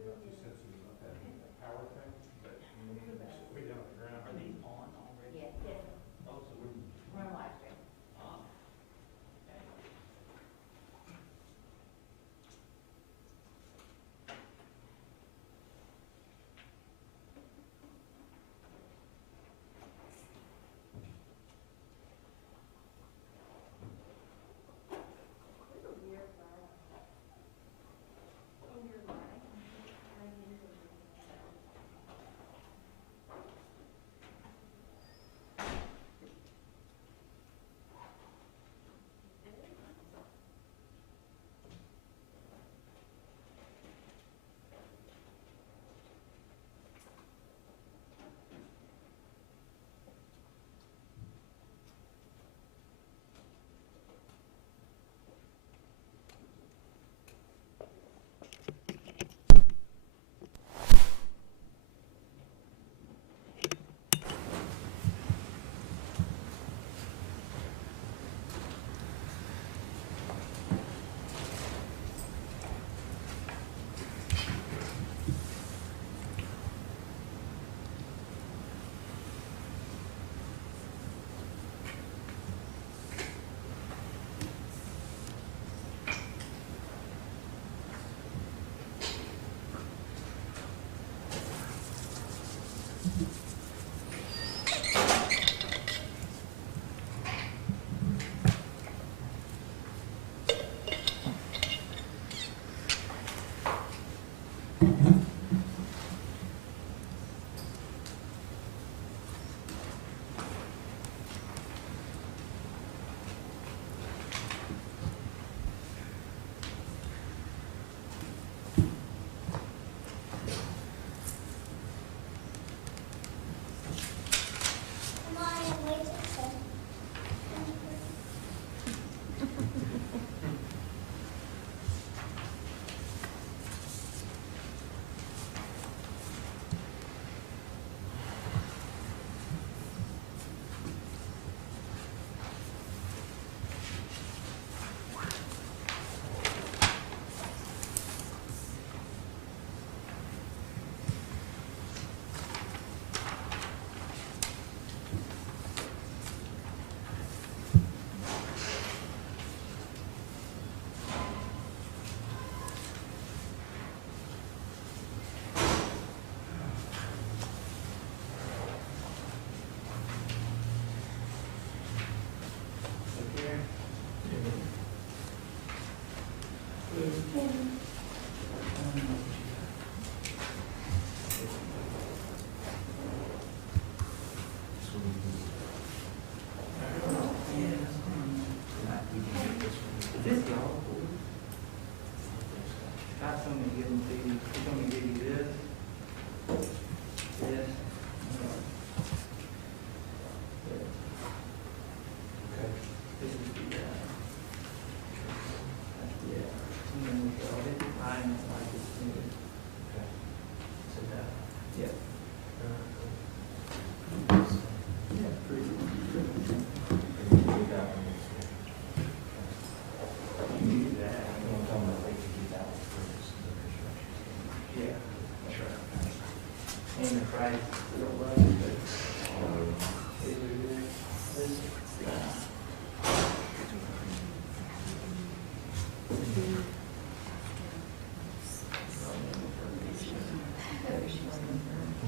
They're not too sensitive about that power thing, but it's way down on the ground. Are these on already? Yes, yes, Oh, so we're, run live stream.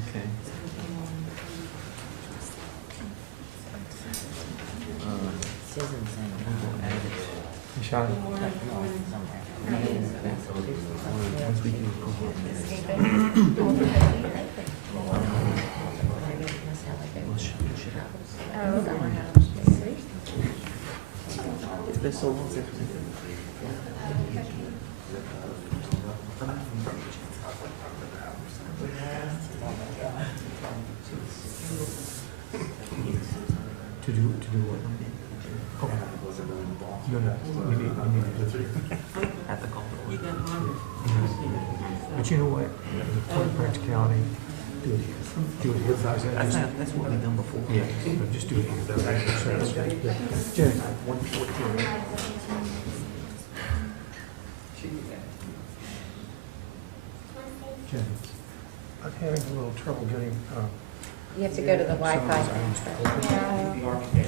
okay. Sean? They're so long. To do what? Okay. No, we need to do it. At the golf course. But you know what? For practicality, do it here. Do it here. That's what we've done before. Yeah, but just do it here. That makes sense. Jen, 114. Jennings. I'm having a little trouble getting, You have to go to the Wi-Fi.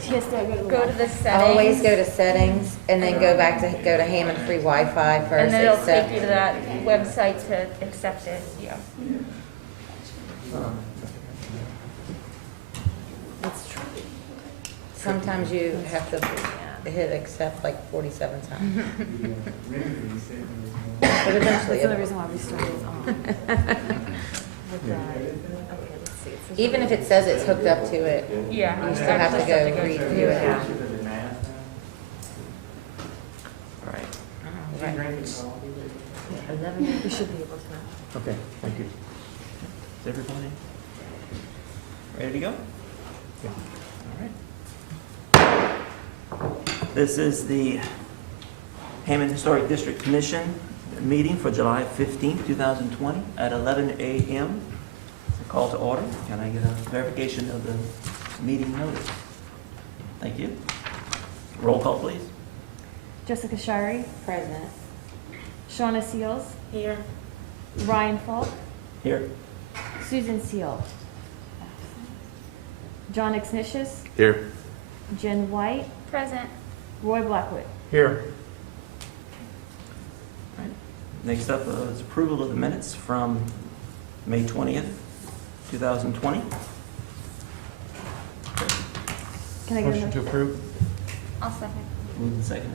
Just go to the settings. Always go to settings and then go to Hammond free Wi-Fi first. And then it'll accept. take you to that website to accept it, yeah. It's true. Sometimes you have to hit accept like 47 times. But eventually, That's another reason why we started with that. Okay, let's see. It says- even if it says it's hooked up to it, Yeah. you still have to go redo it. All right. Right. Yeah, 11, we should be able to. Okay, thank you. Is everybody ready to go? Yeah. All right. This is the Hammond Historic District Commission meeting for July 15th, 2020 at 11 a.m. It's a call to order. Can I get a verification of the meeting notice? Thank you. Roll call, please. Jessica Shirey, President. Shauna Seals, Here. Ryan Falk, Here. Susan Seal, John Exnicius, here. Jen White, Present. Roy Blackwood. Here. All right. Next up is approval of the minutes from May 20th, 2020. Can I get a Motion to motion? approve? I'll second. Moved and seconded.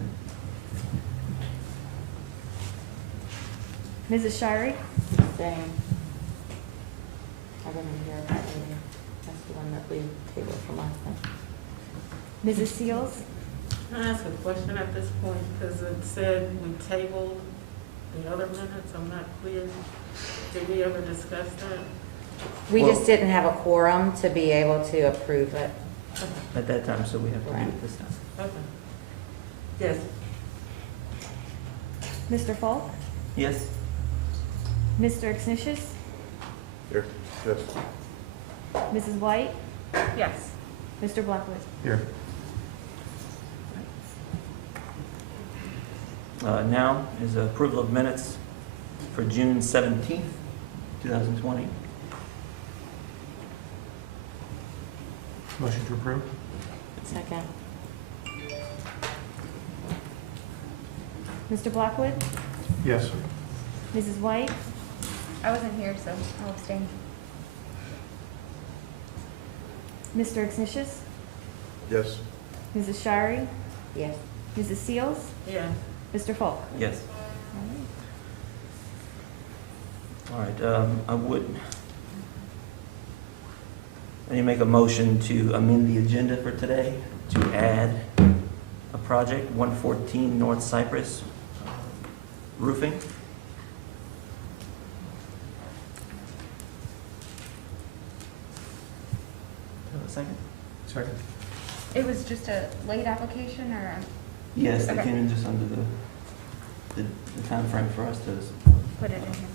Mrs. Shirey, Same. I didn't hear that earlier. That's the one that we tabled from last time. Mrs. Seals, Can I ask a question at this point, because it said we tabled the other minutes, I'm not clear. Did we ever discuss that? We Well- just didn't have a quorum to be able to approve it. At that time, so we have to do Right. it this time. Okay. Yes. Mr. Falk, Yes? Mr. Exnicius, Here. Yes. Mrs. White, Yes. Mr. Blackwood. Here. Now is approval of minutes for June 17th, 2020. Motion to approve? Second. Mr. Blackwood, Yes. Mrs. White, I wasn't here, so I'll abstain. Mr. Exnicius, Yes. Mrs. Shirey, Yes. Mrs. Seals, Yeah. Mr. Falk. Yes. All right, I need to make a motion to amend the agenda for today to add a project, 114 North Cypress roofing. Have a second? Second. It was just a late application or? Yes, they Okay. came in just under the timeframe for us to Put it in here.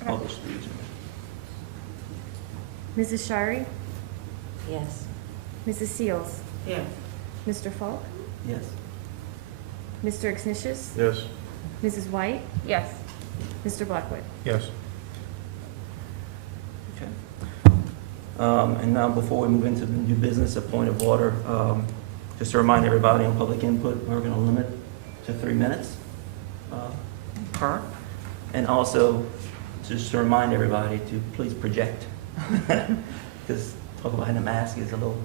Okay. publish the agenda. Mrs. Shirey, Yes. Mrs. Seals, Yeah. Mr. Falk, Yes. Mr. Exnicius, Yes. Mrs. White, Yes. Mr. Blackwood. Yes. Okay. And now, before we move into the new business, a point of order, just to remind everybody on public input, we're going to limit to 3 minutes per. And also, just to remind everybody to please project, because talking behind a mask is a little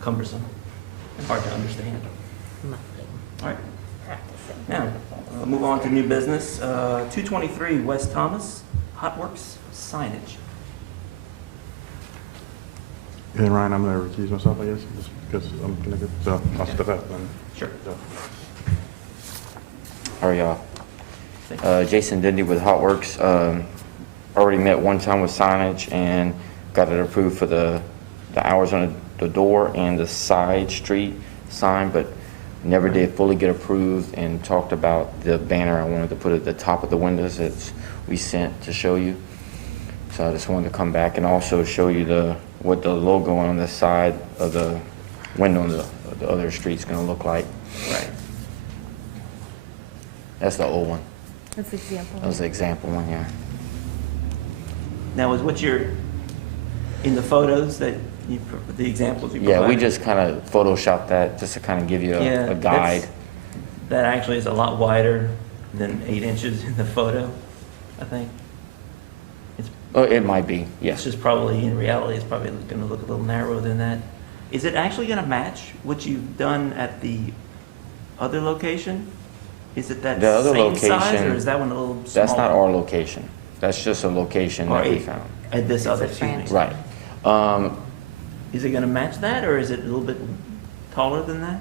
cumbersome and hard to understand. All right. Practicing. Now, move on to new business. 223 West Thomas, Hotworks Signage. And Ryan, I'm gonna recuse myself, I guess, just because I'm gonna get, so I'll step out then. Sure. So. How are y'all? Jason Dindy with Hotworks. Already met one time with Signage and got it approved for the hours on the door and the side street sign, but never did fully get approved, and talked about the banner I wanted to put at the top of the windows that we sent to show you. So I just wanted to come back and also show you what the logo on the side of the window on the other street's going to look like. Right. That's the old one. That's the example. That was the example one, yeah. Now, is what you're, in the photos that you, the examples you Yeah, provided? we just kind of photoshopped that just to kind of give you Yeah, a guide. That actually is a lot wider than 8 inches in the photo, I think. Oh, it might be, It's yes. just probably, in reality, it's probably going to look a little narrower than that. Is it actually going to match what you've done at the other location? Is it that The other same size, location, or is that one a little smaller? That's not our location. That's just a location Or that we eight. found. At this other, It's a excuse me. Right. Um, Is it going to match that, or is it a little bit taller than that?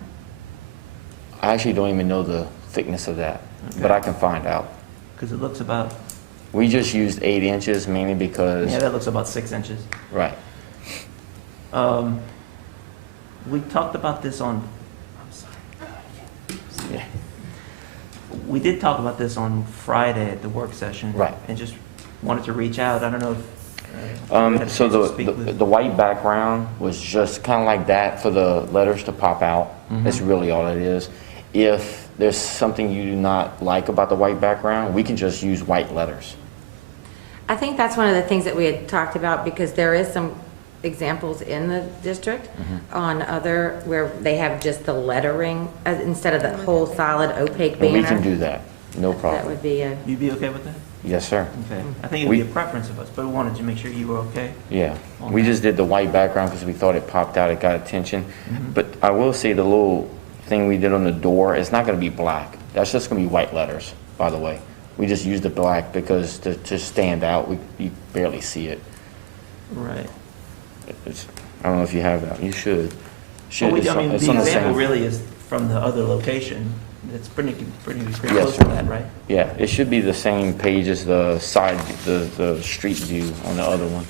I actually don't even know the thickness of that, but Okay. I can find out. Because it looks about, We just used 8 inches mainly because, yeah, that looks about 6 inches. right. We talked about this on, I'm sorry. Yeah. We did talk about this on Friday at the work session. Right. And just wanted to reach out. I don't know if. you had a So chance to speak with- the white background was just kind of like that for the letters to pop out. That's really all it is. If there's something you do not like about the white background, we can just use white letters. I think that's one of the things that we had talked about, because there is some examples in the district on other, where they have just the lettering instead of the whole solid opaque And banner. we can do that, no That problem. would be a, You'd be okay with that? Yes, sir. Okay. I think it would be a preference of us, but we wanted to make sure you were okay. Yeah, we just did the white background because we thought it popped out, it got attention. But I will say the little thing we did on the door, it's not gonna be black. That's just gonna be white letters, by the way. We just used the black because to stand out, you barely see it. Right. I don't know if you have that, you should. Well, It's I mean, it's the on example same- really is from the other location. It's pretty Yes, close sir. to that, right? Yeah, it should be the same page as the side, the street view on the other one.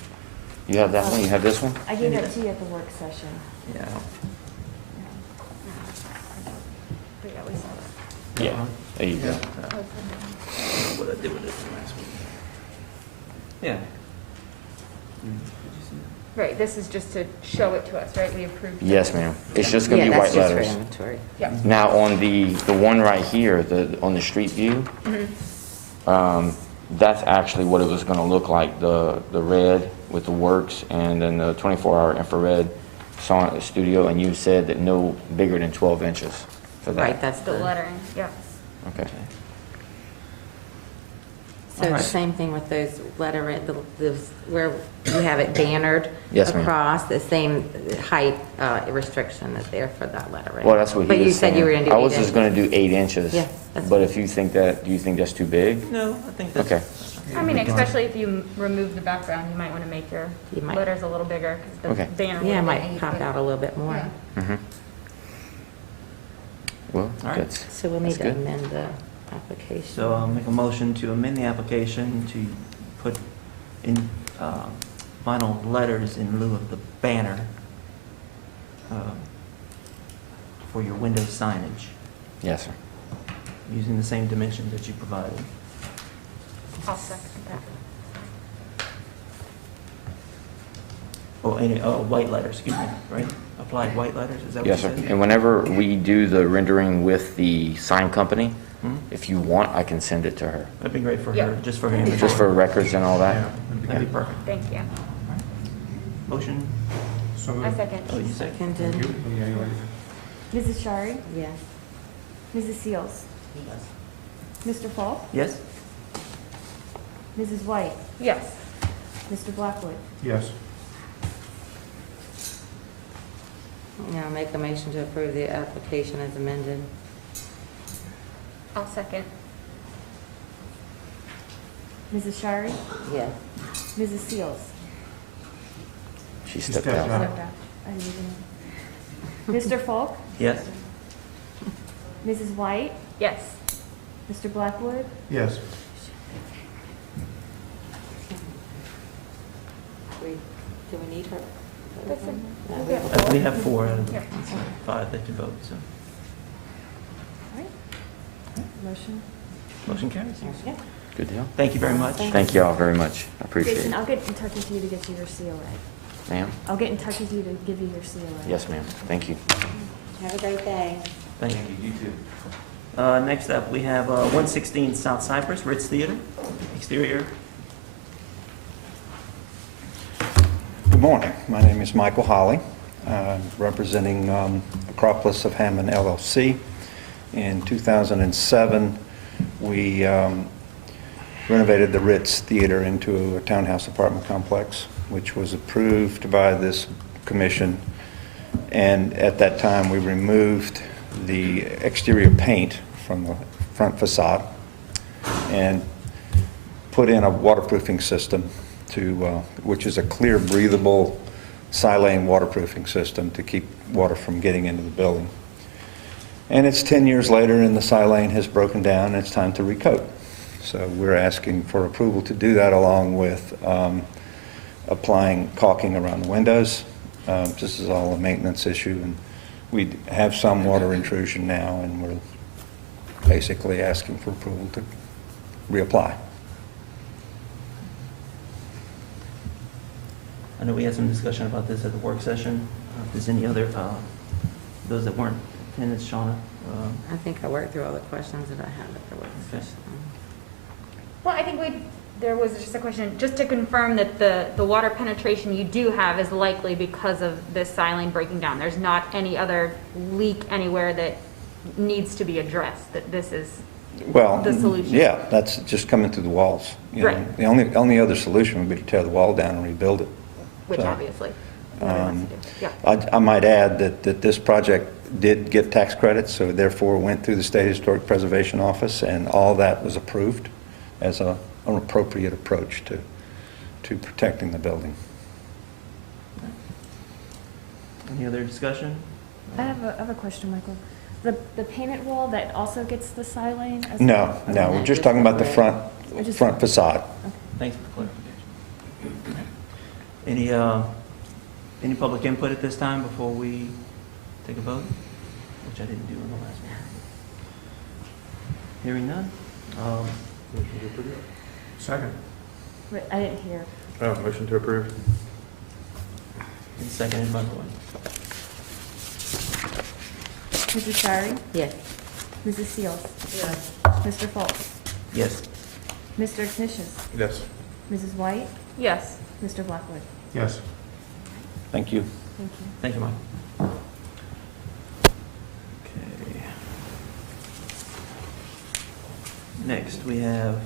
You have that one, you have this one? I gave that to you at the work session. Yeah. But yeah, we saw that. Yeah, there you go. What I did with it last week. Yeah. Did you see that? Right, this is just to show it to us, right? We approved. it. Yes, ma'am. It's just gonna yeah, be that's white just for letters. inventory. Yeah. Now, on the one right here, on the street view, that's actually what it was gonna look like, the red with the works and then the 24-hour infrared sauna at the studio, and you said that no bigger than 12 inches for that. Right, that's The the, lettering, yeah. Okay. so the Alright. same thing with those where you have it bannered Yes, ma'am. across, the same height restriction is there for that lettering. Well, that's what he But you was said you were saying. gonna do I was 8 just gonna do 8 inches. Yeah, that's But if you think that, do you think that's too big? No, I think that's. Okay. I mean, especially if you remove the background, you might want to make your You might- letters a little bigger, because Okay. the banner. Yeah, it would've might been pop 8 out a little bit more. Yeah. Mm-hmm. Well, All right. that's, So we'll need That's to good. amend the application. So I'll make a motion to amend the application to put in vinyl letters in lieu of the banner for your window signage, yes, sir. using the same dimensions that you provided. I'll second that. White letters, excuse me, right? Applied white letters, is that what you Yes, sir. said? And whenever we do the rendering with the sign company, Hmm? if you want, I can send it to her. That'd be great for Yeah. her, just for her inventory. Just for records and all that. That'd be perfect. Thank you. Motion, So, I second. oh, you second. Seconded, yeah, you're right. Mrs. Shari? yes. Mrs. Seals? Mr. Falk? Yes? Mrs. White? Yes. Mr. Blackwood? Yes. Now make a motion to approve the application as amended. I'll second. Mrs. Shari? Yes. Mrs. Seals? She She stepped stepped out. out. Stepped out. I didn't even- Mr. Falk? Yes? Mrs. White? Yes. Mr. Blackwood? Yes. Do we need her? That's it. No, We'll we get have- We have 4 out of the Yeah. 5 that can vote, so. Motion? Motion carries. Yeah. Good deal. Thank you very much. Thank you all very much. I appreciate Jason, it. I'll get in touch with you to get you your COA. Ma'am? I'll get in touch with you to give you your COA. Yes, ma'am. Thank you. Have a great day. Thank you. You too. Next up, we have 116 South Cypress, Ritz Theater, exterior. Good morning. My name is Michael Holly, representing Acropolis of Hammond LLC. In 2007, we renovated the Ritz Theater into a townhouse apartment complex, which was approved by this commission. And at that time, we removed the exterior paint from the front facade and put in a waterproofing system which is a clear, breathable silane waterproofing system to keep water from getting into the building. And it's 10 years later and the silane has broken down and it's time to recoat. So we're asking for approval to do that along with applying caulking around the windows. This is all a maintenance issue, and we have some water intrusion now, and we're basically asking for approval to reapply. I know we had some discussion about this at the work session. If there's any other, those that weren't attendance, Shauna? I think I worked through all the questions that I had at the work Okay. session. Well, I think there was just a question, just to confirm that the water penetration you do have is likely because of this silane breaking down. There's not any other leak anywhere that needs to be addressed, that this is Well, the solution? yeah, that's just coming through the walls. You know. Right. The only other solution would be to tear the wall down and rebuild it. Which So, obviously, nobody wants to do. Yeah. I might add that this project did get tax credits, so therefore went through the State Historic Preservation Office, and all that was approved as an appropriate approach to protecting the building. Any other discussion? I have a question, Michael. The payment wall that also gets the silane? as No, well? no, we're just talking about the front facade. Thanks for the clarification. Any public input at this time before we take a vote? Which I didn't do in the last one. Hearing none? Second. Wait, I didn't hear. Oh, motion to approve. And seconded by Lloyd. Mrs. Shirey? Yes. Mrs. Seals? Yes. Mr. Fultz? Yes. Mr. Ignatius? Yes. Mrs. White? Yes. Mr. Blackwood? Yes. Thank you. Thank you. Thank you, Mike. Okay. Next, we have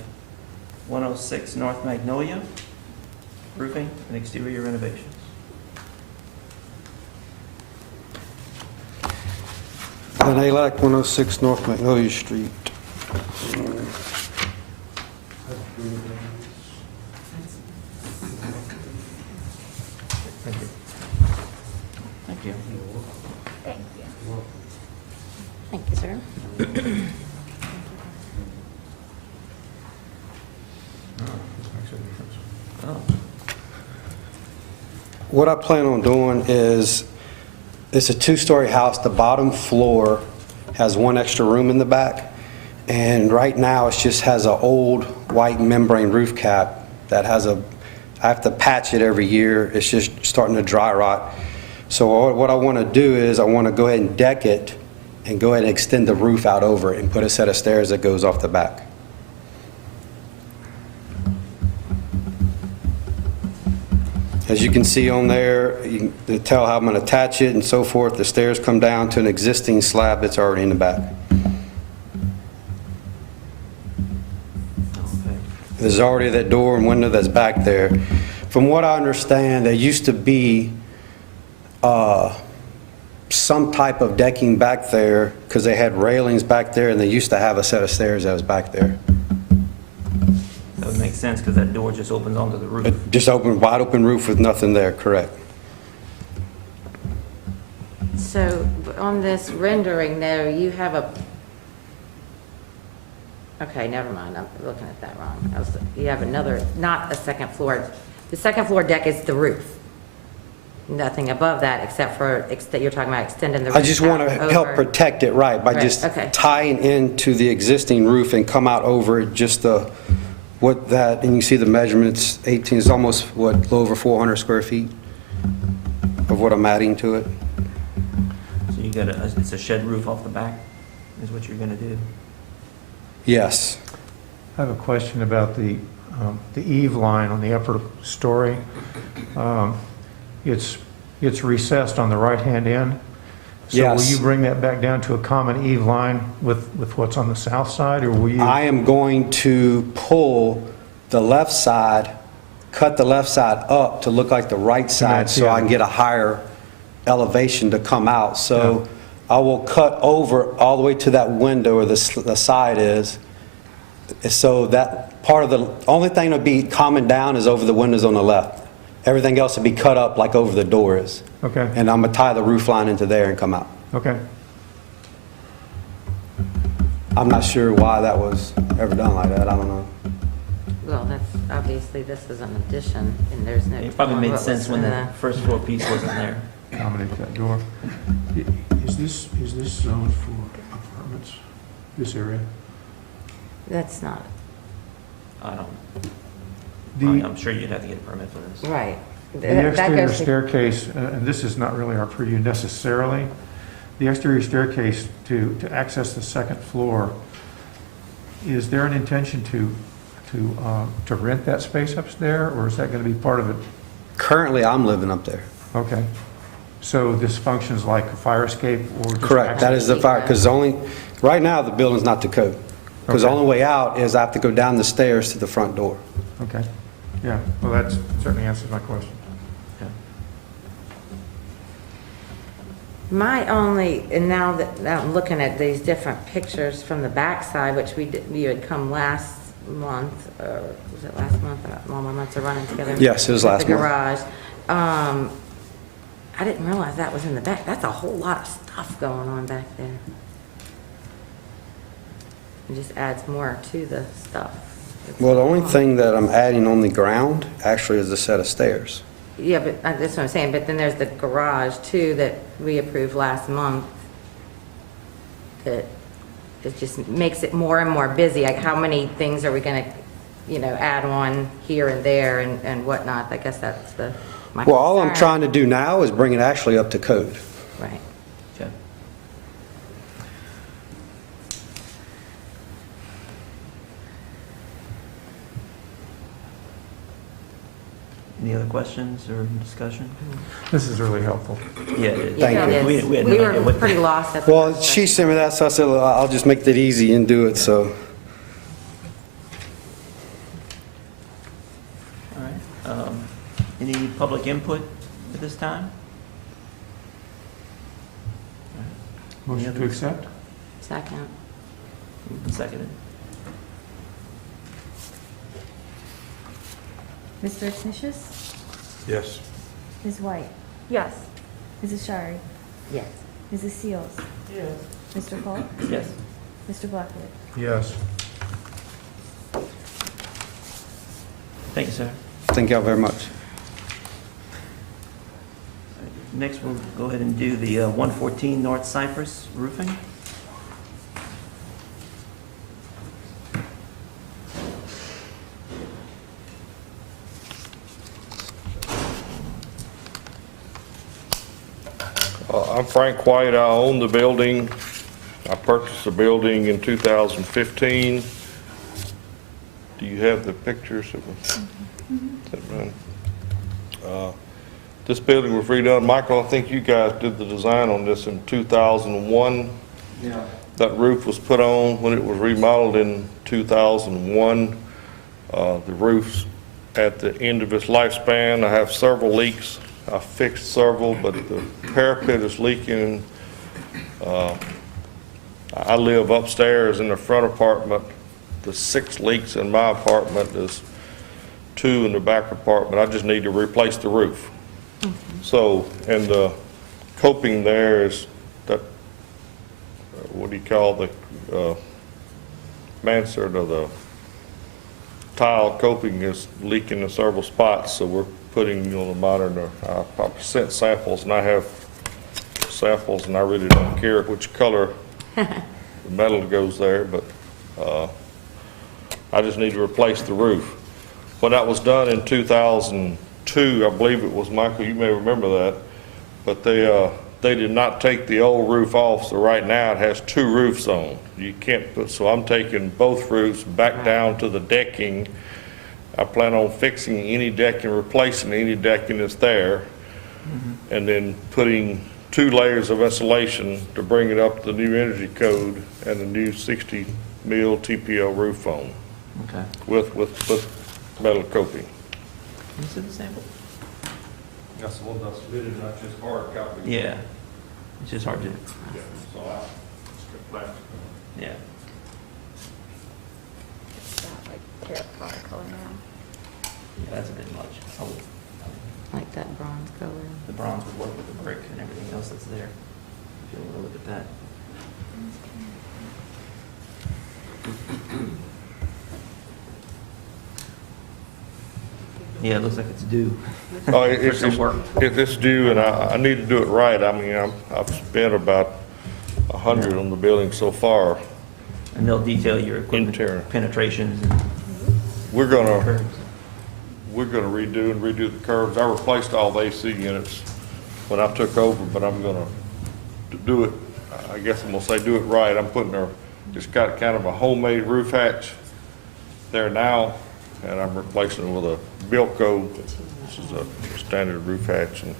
106 North Magnolia, roofing and exterior renovations. Glen Alac, 106 North Magnolia Street. Thank you. Thank you. Thank you. Thank you, sir. Makes a difference. Oh, What I plan on doing is, it's a two-story house. The bottom floor has one extra room in the back. And right now, it just has an old white membrane roof cap that has I have to patch it every year. It's just starting to dry rot. So what I want to do is I want to go ahead and deck it and go ahead and extend the roof out over it and put a set of stairs that goes off the back. As you can see on there, you can tell how I'm going to attach it and so forth. The stairs come down to an existing slab that's already in the back. okay. There's already that door and window that's back there. From what I understand, there used to be some type of decking back there because they had railings back there and they used to have a set of stairs that was back there. That would make sense because that door just opens onto the roof. Just open, wide open roof with nothing there, correct? So on this rendering though, you have okay, never mind, I'm looking at that wrong. You have another, not a second floor. The second floor deck is the roof. Nothing above that except for, you're talking about extending the roof I just want to out help over. protect it right by Right, just okay. tying into the existing roof and come out over it, just what that, and you see the measurements, 18 is almost, what, a little over 400 square feet of what I'm adding to it. So you got it's a shed roof off the back is what you're going to do. Yes. I have a question about the eave line on the upper story. it's recessed on the right-hand end. So will Yes. you bring that back down to a common eve line with what's on the south side, or will you? I am going to pull the left side, cut the left side up to look like the right side so I can get a higher elevation to come out. So I will cut over all the way to that window where the side is. So that part of the, only thing that'll be coming down is over the windows on the left. Everything else will be cut up like over the door is. Okay, And I'm gonna tie the roof line into there and come out. okay. I'm not sure why that was ever done like that, I don't know. Well, that's, obviously, this is an addition, and there's no. It probably made what was sense when in the first floor piece wasn't there. Accommodate that door. Is this zoned for apartments, this area? That's not, I don't, The I'm sure you'd have to get a permit for this. right. the That exterior goes to- staircase, and this is not really our purview necessarily, the exterior staircase to access the second floor, is there an intention to rent that space upstairs, or is that going to be part of it? Currently, I'm living up there. Okay. So this functions like a fire escape or just Correct, that is the fire, because right now, the building's not to code. Because the Okay. only way out is I have to go down the stairs to the front door. Okay, yeah, well, that certainly answers my question. My only, and now that I'm looking at these different pictures from the backside, which we had come last month, or was it last month? All my months are running together. Yes, it was last The month. garage. I didn't realize that was in the back. That's a whole lot of stuff going on back there. It just adds more to the stuff. Well, the only thing that I'm adding on the ground actually is a set of stairs. Yeah, but that's what I'm saying, but then there's the garage too that we approved last month. That it just makes it more and more busy. Like, how many things are we gonna, add on here and there and whatnot? I guess that's my Well, all I'm concern. trying to do now is bring it actually up to code. Right. Okay. Any other questions or discussion? This is really helpful. Yeah, it is. Thank Yeah, you. it is. We had We no idea were what- pretty lost at Well, first. she sent me that, so I said, well, I'll just make it easy and do it, so. All right. Any public input at this time? Motion to accept? Second. Moved and seconded. Mr. Ignatius? Yes. Ms. White? Yes. Mrs. Shari? Yes. Mrs. Seals? Yes. Mr. Falk? Yes. Mr. Blackwood? Yes. Thank you, sir. Thank y'all very much. Next, we'll go ahead and do the 114 North Cypress roofing. I'm Frank White. I own the building. I purchased the building in 2015. Do you have the pictures? This building was redone. Michael, I think you guys did the design on this in 2001. Yeah. That roof was put on when it was remodeled in 2001. The roof's at the end of its lifespan. I have several leaks. I fixed several, but the parapet is leaking. I live upstairs in the front apartment. The 6 leaks in my apartment, is 2 in the back apartment. I just need to replace the roof. So, and the coping there is that, what do you call the mansard, or the tile coping is leaking in several spots, so we're putting, the modern, I sent samples, and I have samples, and I really don't care which color the metal goes there, but I just need to replace the roof. When that was done in 2002, I believe it was, Michael, you may remember that, but they did not take the old roof off, so right now it has 2 roofs on. You can't put, so I'm taking both roofs back down to the decking. I plan on fixing any decking, replacing any decking that's there. and then putting 2 layers of insulation to bring it up to the new energy code and the new 60 mil TPO roof foam Okay. with metal coping. Can you see the sample? That's the one that's submitted, not just hard copy. Yeah. It's just hard to, Yeah, so yeah. That, like, terracotta color now. Yeah, that's a bit much. I would- Like that bronze color. The bronze would work with the brick and everything else that's there. If you want to look at that. Yeah, it looks like it's due. Oh, For it's, some work. it's due, and I need to do it right. I mean, I've spent about 100 on the building so far. And they'll detail your equipment Interior. penetrations and We're gonna curves. redo the curbs. I replaced all the AC units when I took over, but I'm gonna do it, I guess I'm gonna say do it right. I'm putting just got kind of a homemade roof hatch there now, and I'm replacing it with a Bilco, which is a standard roof hatch, and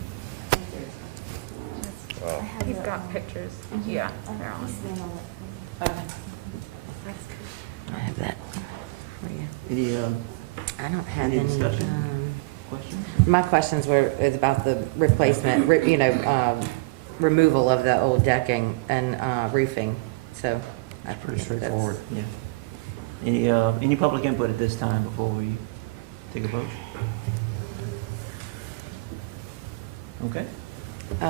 He's got pictures. Yeah, they're on. I have that for you. Any, I don't have Any any, discussion? questions? my questions is about the replacement, removal of the old decking and roofing, so. I Pretty think that's- straightforward. Yeah. Any public input at this time before we take a vote? Okay.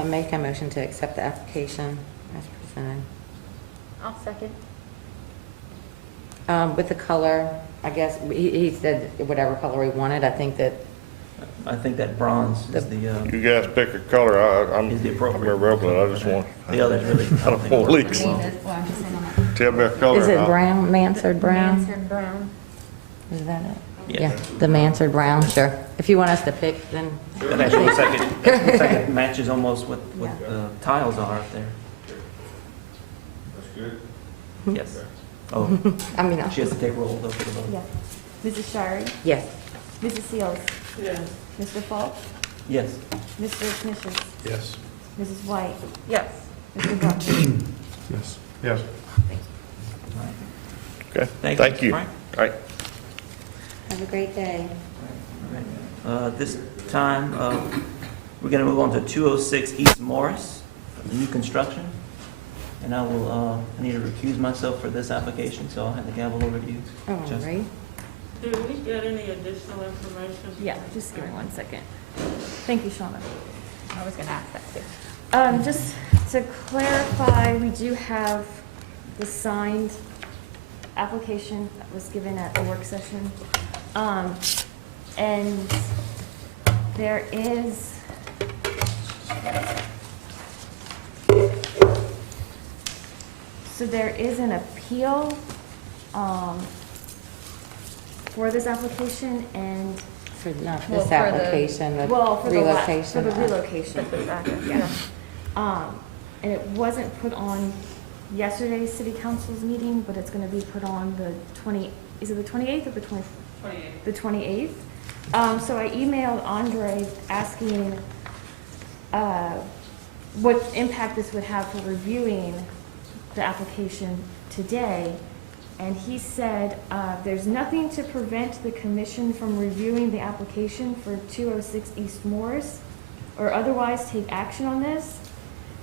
Make a motion to accept the application as presented. I'll second. With the color, I guess, he said whatever color he wanted. I think that, I think that bronze is the, you guys pick a color. I'm Is the appropriate. irrelevant. I just want, the others really. I don't want leaks. Tell me a color. is it and brown, mansard brown? Mansard brown. Is that it? Yeah. The mansard brown, sure. If you want us to pick, then. That actually looks like it matches almost what the tiles are up there. That's good. Yes. Oh, I mean, she has to take roll though for the vote. Yeah. Mrs. Shari? yes. Mrs. Seals? Yes. Mr. Falk? Yes. Mr. Knishes? Yes. Mrs. White? Yes. Mr. Buckner? Yes. Yes. All right. Okay, Thank thank you. you. Frank. All right. Have a great day. This time, we're going to move on to 206 East Morris, the new construction. And I need to recuse myself for this application, so I'll hand the gavel over to you. All Justin. right. Did we get any additional information? Yeah, just give me 1 second. Thank you, Shauna. I was gonna ask that too. Just to clarify, we do have the signed application that was given at the work session. And there is, so there is an appeal for this application and, For not Well, this for the- application, the well, for the relocation. relocation. That's exactly, Yeah. yeah. And it wasn't put on yesterday's city council's meeting, but it's gonna be put on the is it the 28th or the 20th? 28. The 28th. So I emailed Andre asking what impact this would have for reviewing the application today. And he said, there's nothing to prevent the commission from reviewing the application for 206 East Morris or otherwise take action on this.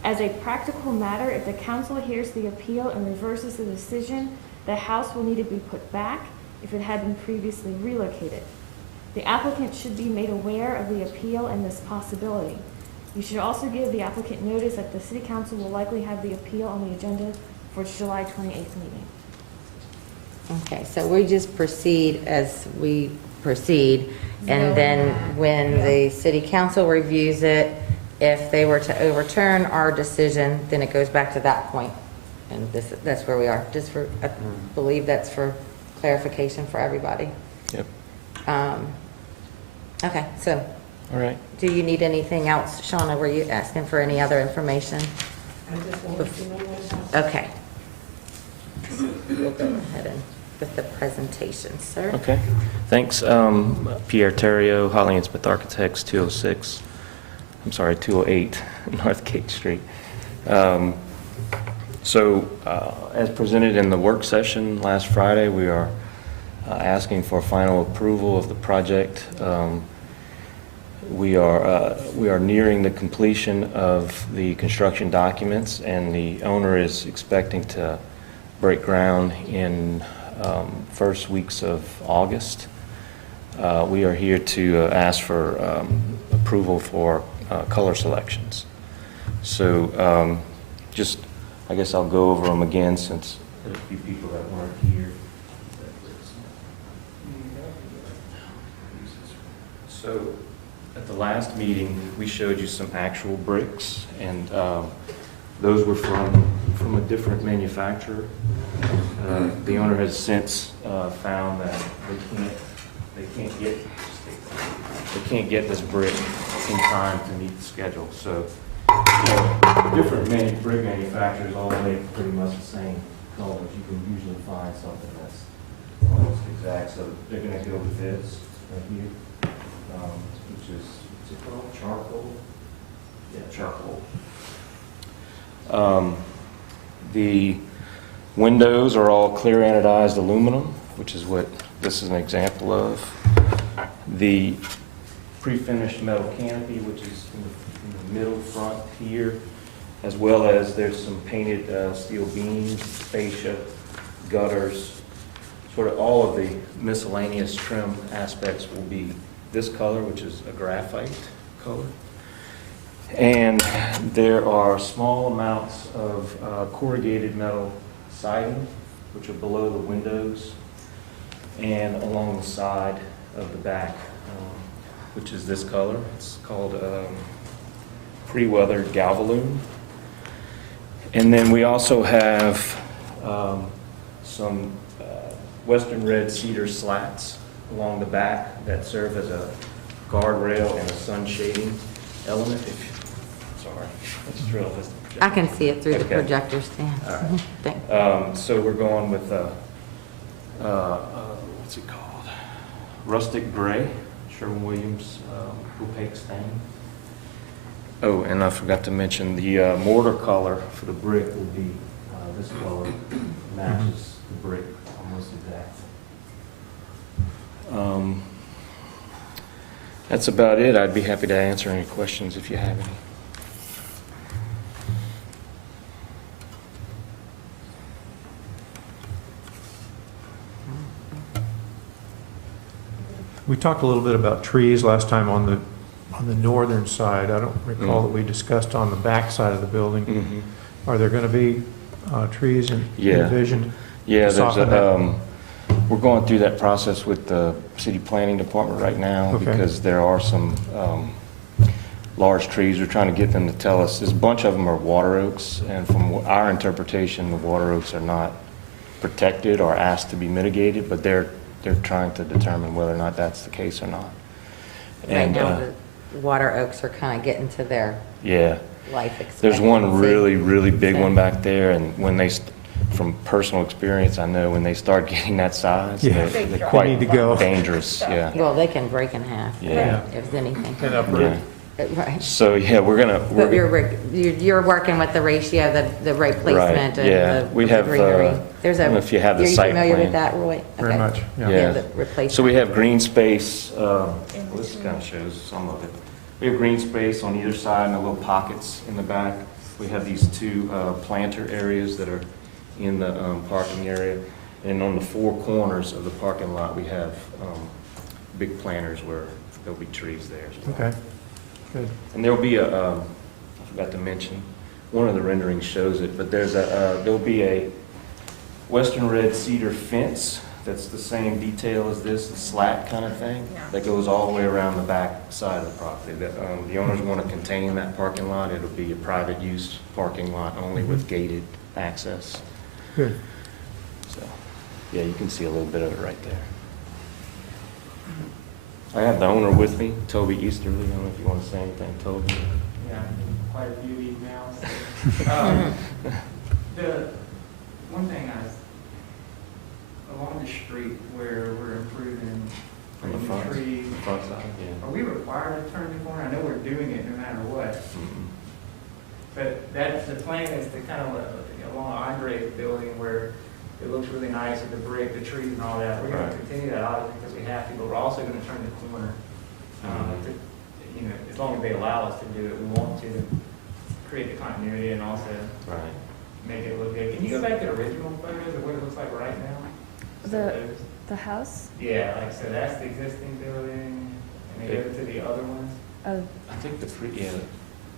As a practical matter, if the council hears the appeal and reverses the decision, the house will need to be put back if it had been previously relocated. The applicant should be made aware of the appeal and this possibility. You should also give the applicant notice that the city council will likely have the appeal on the agenda for its July 28th meeting. Okay, so we just proceed as we proceed, and then when the city council reviews it, if they were to overturn our decision, then it goes back to that point. And that's where we are, just for, I believe that's for clarification for everybody. Yep. Okay, so, All right. do you need anything else? Shauna, were you asking for any other information? I just wanted to know what Okay. We'll go ahead and with the presentation, sir. Okay, thanks. Pierre Terrio, Holly and Smith Architects, 206. 208 North Gate Street. As presented in the work session last Friday, we are asking for final approval of the project. We are nearing the completion of the construction documents, and the owner is expecting to break ground in first weeks of August. We are here to ask for approval for color selections. So I guess I'll go over them again since there's a few people that weren't here. So at the last meeting, we showed you some actual bricks, and those were from a different manufacturer. The owner has since found that they can't get this brick in time to meet the schedule. So different brick manufacturers all make pretty much the same colors. You can usually find something that's almost exact. So they're going to go with this right here, which is, what's it called? Charcoal? Yeah, charcoal. The windows are all clear anodized aluminum, which is what this is an example of. The pre-finished metal canopy, which is in the middle front here, as well as there's some painted steel beams, fascia, gutters, sort of all of the miscellaneous trim aspects will be this color, which is a graphite color. And there are small amounts of corrugated metal siding, which are below the windows and along the side of the back, which is this color. It's called pre-weathered galvalume. And then we also have some western red cedar slats along the back that serve as a guardrail and a sun shading element. Sorry, let's drill this. I can see it through the Okay. projector stand. All right. Thanks. So we're going with what's it called? Rustic gray, Sherwin-Williams opaque stain. Oh, and I forgot to mention the mortar color for the brick will be this color, matches the brick almost exact. That's about it. I'd be happy to answer any questions if you have any. We talked a little bit about trees last time on the northern side. I don't recall that we discussed on the back side of the building. Mm-hmm. Are there going to be trees envisioned? Yeah, to soften that? we're going through that process with the city planning department right now Okay. because there are some large trees. We're trying to get them to tell us. There's a bunch of them are water oaks, and from our interpretation, the water oaks are not protected or asked to be mitigated, but they're trying to determine whether or not that's the case or not. Right And now, the water oaks are kind of getting to their yeah, life expectancy. there's one really big one back there, and when they, from personal experience, I know when they start getting that size, Yeah. they're They quite need to go. dangerous. Yeah. Well, they can break in half. Yeah. If there's anything. And uproot. Yeah. Right. So yeah, But you're working with the ratio, the right placement and yeah. the We have, greenery. There's I don't know if you have the Are you site familiar with plan. that, Roy? Very Okay. much, yeah. Yeah. The replacement. So we have green space, this kind of shows some of it. We have green space on either side and the little pockets in the back. We have these two planter areas that are in the parking area. And on the four corners of the parking lot, we have big planters where there'll be trees there as well. Okay, good. And there'll be I forgot to mention, one of the renderings shows it, but there'll be a western red cedar fence that's the same detail as this, the slat kind of thing, that goes all the way around the back side of the property. The owners want to contain that parking lot. It'll be a private use parking lot only with gated access. Good. So, yeah, you can see a little bit of it right there. I have the owner with me, Toby Easterly. I don't know if you want to say anything, Toby. Yeah, quite a few emails. The one thing along the street where we're improving On the trimming front, trees. front side, yeah. Are we required to turn the corner? I know we're doing it no matter what. Mm-mm. But that's, the plan is to kind of, along Andre's building where it looks really nice with the brick, the trees and all that. We're gonna Right. continue that obviously because we have to, but we're also gonna turn the corner. To, you know, as long as they allow us to do it, we want to create the continuity and also Right. make it look good. Can you go back to the original photos of what it looks like right now? The house? Yeah, like, so that's the existing building, and they go to the other ones. Oh, I think yeah,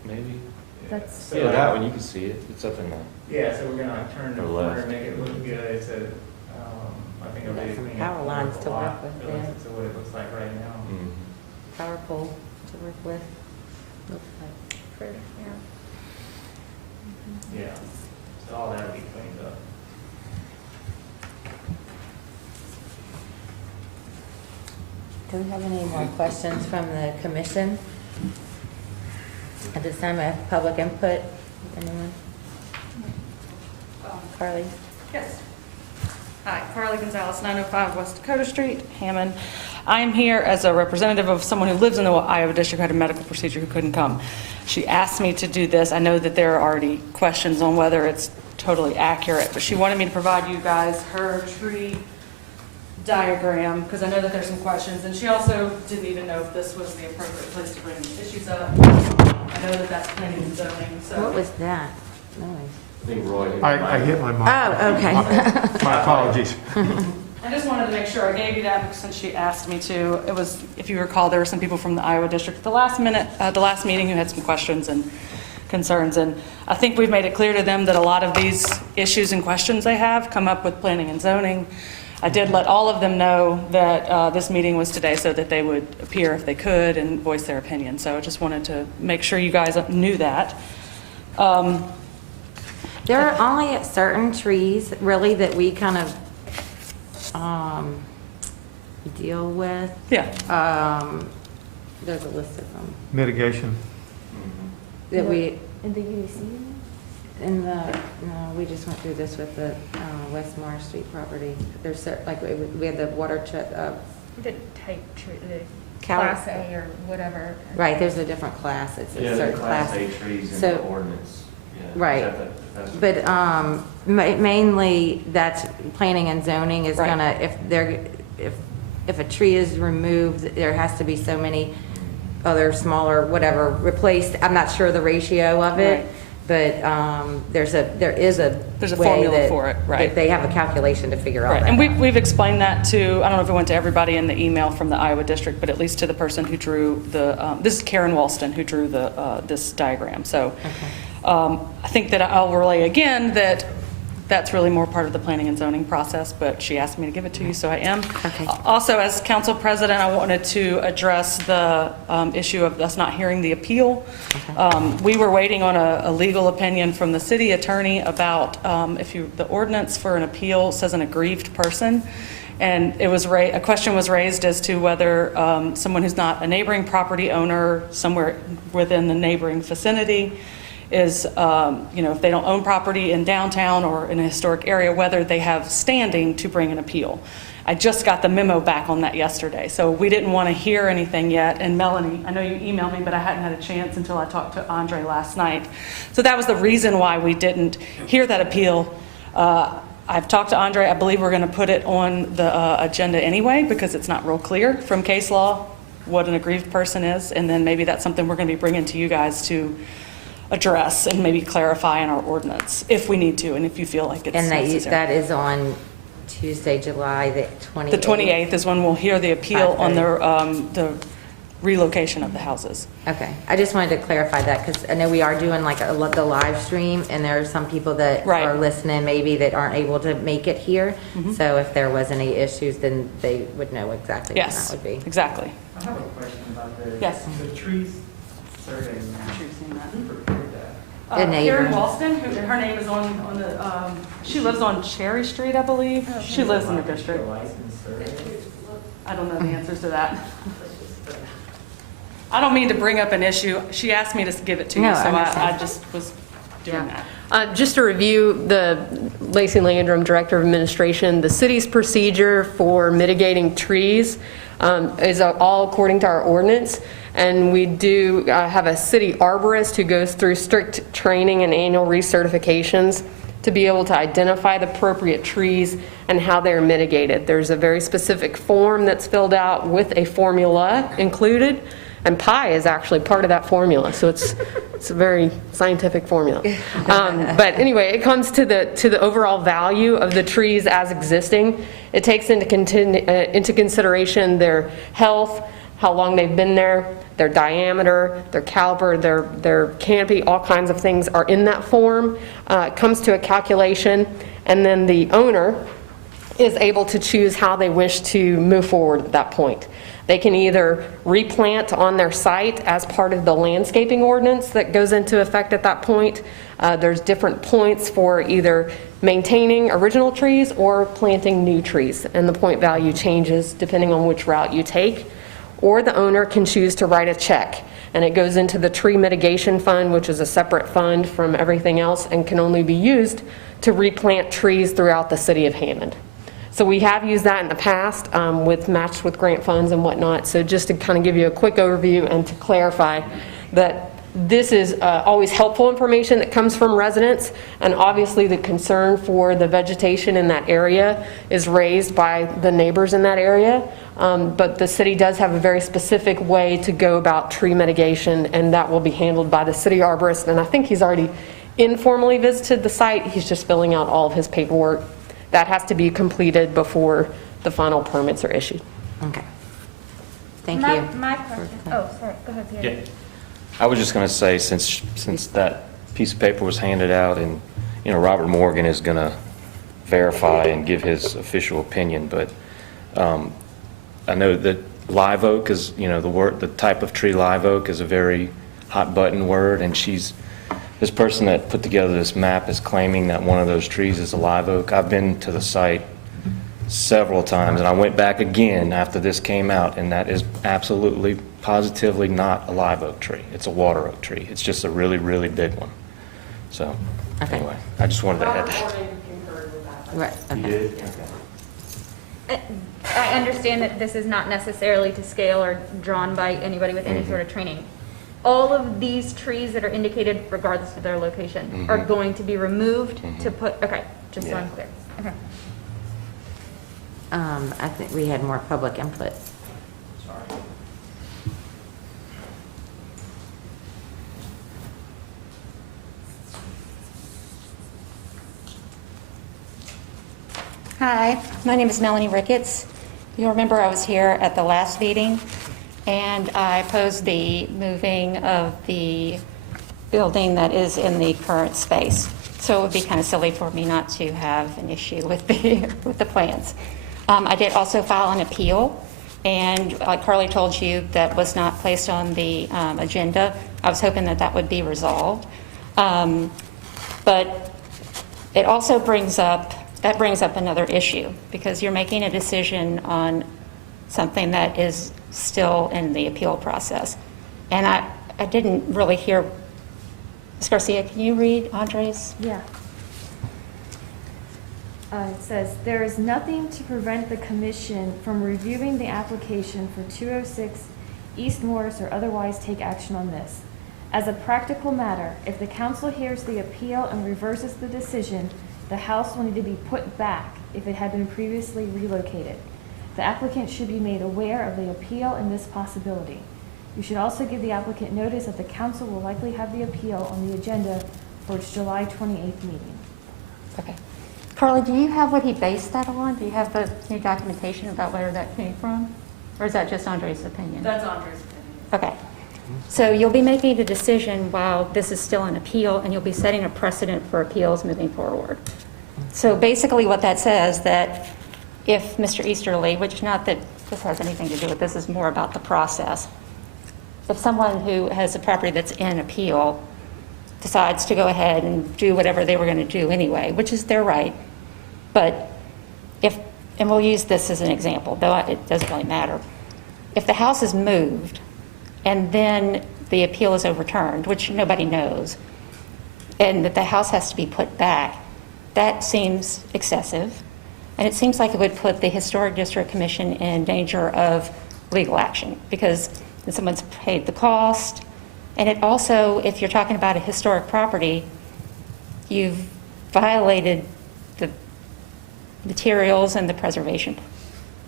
maybe. That's- So, Yeah, that one, you can see it. It's up in there. Yeah, so we're gonna like turn the To the corner left. and make it look good, so, I think it'll Got be. some clean power up lines a to lot work with, relative yeah. To what it looks like right now. Mhm. Power pole to work with. Looks like. For, yeah. Yeah, so all that'll be cleaned up. Do we have any more questions from the commission? At this time, I have public input. Anyone? Carly? Yes. Hi, Carly Gonzalez, 905 West Dakota Street, Hammond. I am here as a representative of someone who lives in the Iowa District, who had a medical procedure, who couldn't come. She asked me to do this. I know that there are already questions on whether it's totally accurate, but she wanted me to provide you guys her tree diagram, because I know that there's some questions, and she also didn't even know if this was the appropriate place to bring issues up. I know that that's planning and zoning, so. What was that noise? I think Roy. I hit my mic. Oh, okay. My apologies. I just wanted to make sure I gave you that because since she asked me to. It was, if you recall, there were some people from the Iowa District at the last meeting who had some questions and concerns. And I think we've made it clear to them that a lot of these issues and questions they have come up with planning and zoning. I did let all of them know that this meeting was today so that they would appear if they could and voice their opinion. So I just wanted to make sure you guys knew that. There are only certain trees, really, that we kind of deal with. Yeah. There's a list of them. Mitigation. That we, in the UDC? no, we just went through this with the West Morris Street property. There's, like, we had the water, The type, the Cal- class A or whatever. right, there's a different class. It's a certain class. A trees in So- the ordinance. Yeah. Right. Is that the- But mainly, that's planning and zoning is Right. gonna, if a tree is removed, there has to be so many other smaller, whatever, replaced. I'm not sure the ratio of it, but there is a There's a way formula that- for it, right. that they have a calculation to figure all Right, that and out. we've explained that to, I don't know if it went to everybody in the email from the Iowa District, but at least to the person who drew the, this is Karen Walston who drew this diagram. So I think that I'll relay again that that's really more part of the planning and zoning process, but she asked me to give it to you, so I am. Okay. Also, as council president, I wanted to address the issue of us not hearing the appeal. We were waiting on a legal opinion from the city attorney about the ordinance for an appeal says an aggrieved person. And it was a question was raised as to whether someone who's not a neighboring property owner somewhere within the neighboring vicinity is, if they don't own property in downtown or in a historic area, whether they have standing to bring an appeal. I just got the memo back on that yesterday, so we didn't want to hear anything yet. And Melanie, I know you emailed me, but I hadn't had a chance until I talked to Andre last night. So that was the reason why we didn't hear that appeal. I've talked to Andre. I believe we're going to put it on the agenda anyway because it's not real clear from case law what an aggrieved person is, and then maybe that's something we're going to be bringing to you guys to address and maybe clarify in our ordinance if we need to and if you feel like it's And necessary. that is on Tuesday, July the 28th. The 28th is when we'll hear the appeal on the relocation of the houses. Okay, I just wanted to clarify that because I know we are doing like the live stream and there are some people that Right. are listening maybe that aren't able to make it here. Mhm. So if there was any issues, then they would know exactly when that Yes, would be. exactly. I have a question about Yes. the trees survey map. Who prepared that? The neighbor. Karen Walston, her name is on the, she lives on Cherry Street, I believe. She lives in the district. Licensed survey? I don't know the answers to that. I don't mean to bring up an issue. She asked me to give it to you, No, so I understand. I just was doing that. Just to review, the Lacey Landrum, Director of Administration, the city's procedure for mitigating trees is all according to our ordinance. And we do have a city arborist who goes through strict training and annual recertifications to be able to identify the appropriate trees and how they're mitigated. There's a very specific form that's filled out with a formula included, and pi is actually part of that formula, so it's a very scientific formula. But anyway, it comes to the overall value of the trees as existing. It takes into consideration their health, how long they've been there, their diameter, their caliber, their canopy, all kinds of things are in that form. It comes to a calculation, and then the owner is able to choose how they wish to move forward at that point. They can either replant on their site as part of the landscaping ordinance that goes into effect at that point. There's different points for either maintaining original trees or planting new trees, and the point value changes depending on which route you take. Or the owner can choose to write a check, and it goes into the tree mitigation fund, which is a separate fund from everything else and can only be used to replant trees throughout the city of Hammond. So we have used that in the past matched with grant funds and whatnot. So just to kind of give you a quick overview and to clarify that this is always helpful information that comes from residents, and obviously the concern for the vegetation in that area is raised by the neighbors in that area. But the city does have a very specific way to go about tree mitigation, and that will be handled by the city arborist. And I think he's already informally visited the site. He's just filling out all of his paperwork. That has to be completed before the final permits are issued. Okay. Thank you. My question, oh, sorry, go ahead, Peter. Yeah. I was just going to say, since that piece of paper was handed out, and, Robert Morgan is going to verify and give his official opinion, but I know that live oak is, the type of tree live oak is a very hot button word, and this person that put together this map is claiming that one of those trees is a live oak. I've been to the site several times, and I went back again after this came out, and that is absolutely, positively not a live oak tree. It's a water oak tree. It's just a really, really big one. So, anyway, I just wanted to add that. Right. You did? Okay. I understand that this is not necessarily to scale or drawn by anybody with any sort of training. All of these trees that are indicated, regardless of their location, are going to be removed to put, okay, just so I'm clear. Okay. I think we had more public input. Sorry. Hi, my name is Melanie Ricketts. You'll remember I was here at the last meeting, and I opposed the moving of the building that is in the current space. So it would be kind of silly for me not to have an issue with the plans. I did also file an appeal, and like Carly told you, that was not placed on the agenda. I was hoping that would be resolved. But it also brings up another issue, because you're making a decision on something that is still in the appeal process. And I didn't really hear, Ms. Garcia, can you read Andre's? Yeah. It says, "There is nothing to prevent the commission from reviewing the application for 206 East Morris or otherwise take action on this. As a practical matter, if the council hears the appeal and reverses the decision, the house will need to be put back if it had been previously relocated. The applicant should be made aware of the appeal and this possibility. You should also give the applicant notice that the council will likely have the appeal on the agenda for its July 28th meeting." Okay. Carly, do you have what he based that on? Do you have the new documentation about where that came from? Or is that just Andre's opinion? That's Andre's opinion. Okay. So you'll be making a decision while this is still an appeal, and you'll be setting a precedent for appeals moving forward. So basically what that says, that if Mr. Easterly, which not that this has anything to do with this, is more about the process. If someone who has a property that's in appeal decides to go ahead and do whatever they were going to do anyway, which is their right, but if, and we'll use this as an example, though it doesn't really matter. If the house is moved and then the appeal is overturned, which nobody knows, and that the house has to be put back, that seems excessive. And it seems like it would put the Historic District Commission in danger of legal action because someone's paid the cost. And it also, if you're talking about a historic property, you've violated the materials and the preservation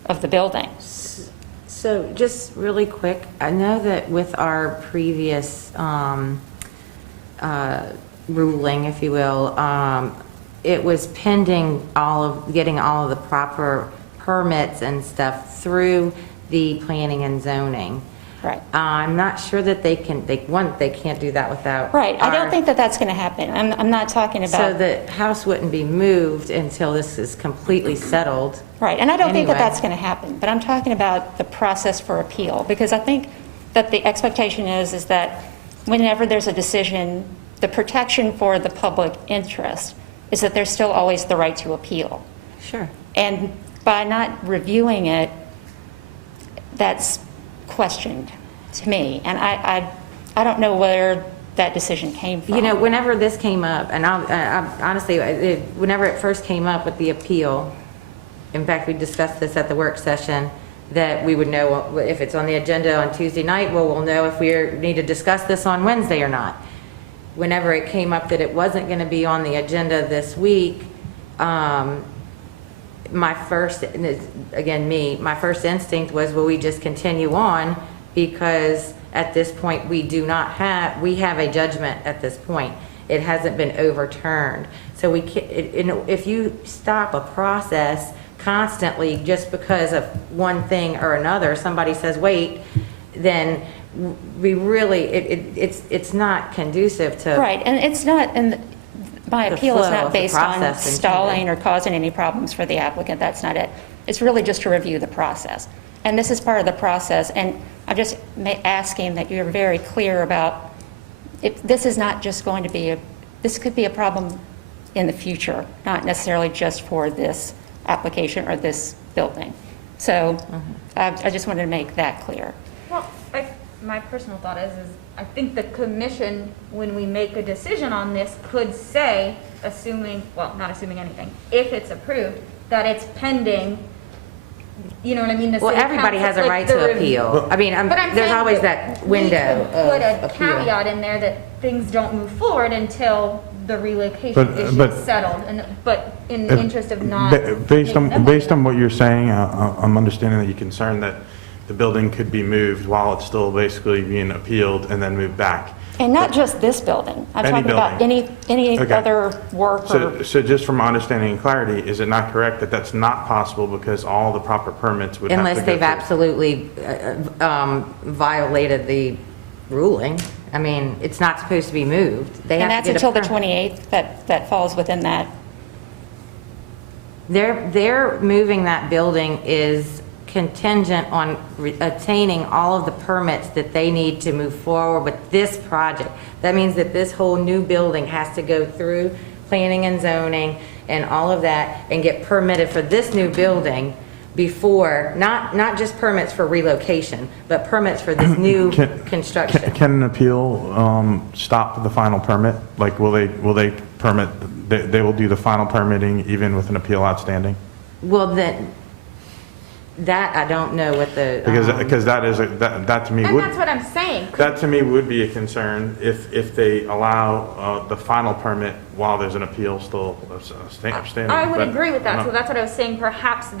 of the building. So just really quick, I know that with our previous ruling, if you will, it was pending getting all of the proper permits and stuff through the planning and zoning. Right. I'm not sure that they can't do that without. Right, I don't think that that's going to happen. I'm not talking about. So the house wouldn't be moved until this is completely settled. Right, and I don't think that anyway. that's going to happen, but I'm talking about the process for appeal, because I think that the expectation is that whenever there's a decision, the protection for the public interest is that there's still always the right to appeal. Sure. And by not reviewing it, that's questioned to me, and I don't know where that decision came from. You know, whenever this came up, and I honestly, whenever it first came up with the appeal, in fact, we discussed this at the work session, that we would know if it's on the agenda on Tuesday night, well, we'll know if we need to discuss this on Wednesday or not. Whenever it came up that it wasn't going to be on the agenda this week, my first instinct was, well, we just continue on, because at this point we have a judgment at this point. It hasn't been overturned. So we can, if you stop a process constantly just because of one thing or another, somebody says wait, then we really, it's not conducive to. Right, and it's not, and my appeal is flow not of the based on process stalling or causing any problems for the applicant. That's not it. It's really just to review the process. And this is part of the process, and I'm just asking that you're very clear about, this is not just going to be this could be a problem in the future, not necessarily just for this application or this building. So I just wanted to make that clear. Well, my personal thought is I think the commission, when we make a decision on this, could say, not assuming anything, if it's approved, that it's pending, you know what I mean? Well, everybody has a right to appeal. I mean, there's always that window of put a appeal. caveat in there that things don't move forward until the relocation issue is settled, but in the interest of not. Based on what you're saying, I'm understanding that you're concerned that the building could be moved while it's still basically being appealed and then moved back. And not just this building. I'm talking about any Okay. other work. So just from my understanding and clarity, is it not correct that that's not possible because all the proper permits would have to go Unless they've through? absolutely violated the ruling. I mean, it's not supposed to be moved. They And have that's to get a until the permit. 28th, that falls within that. They're moving that building is contingent on attaining all of the permits that they need to move forward with this project. That means that this whole new building has to go through planning and zoning and all of that and get permitted for this new building before, not just permits for relocation, but permits for this new construction. Can an appeal stop the final permit? Like, will they permit, they will do the final permitting even with an appeal outstanding? Well, then, that I don't know what the. Because that is, that to me And would. that's what I'm saying. That to me would be a concern if they allow the final permit while there's an appeal still standing. I would But, agree with that, so that's what I was saying, perhaps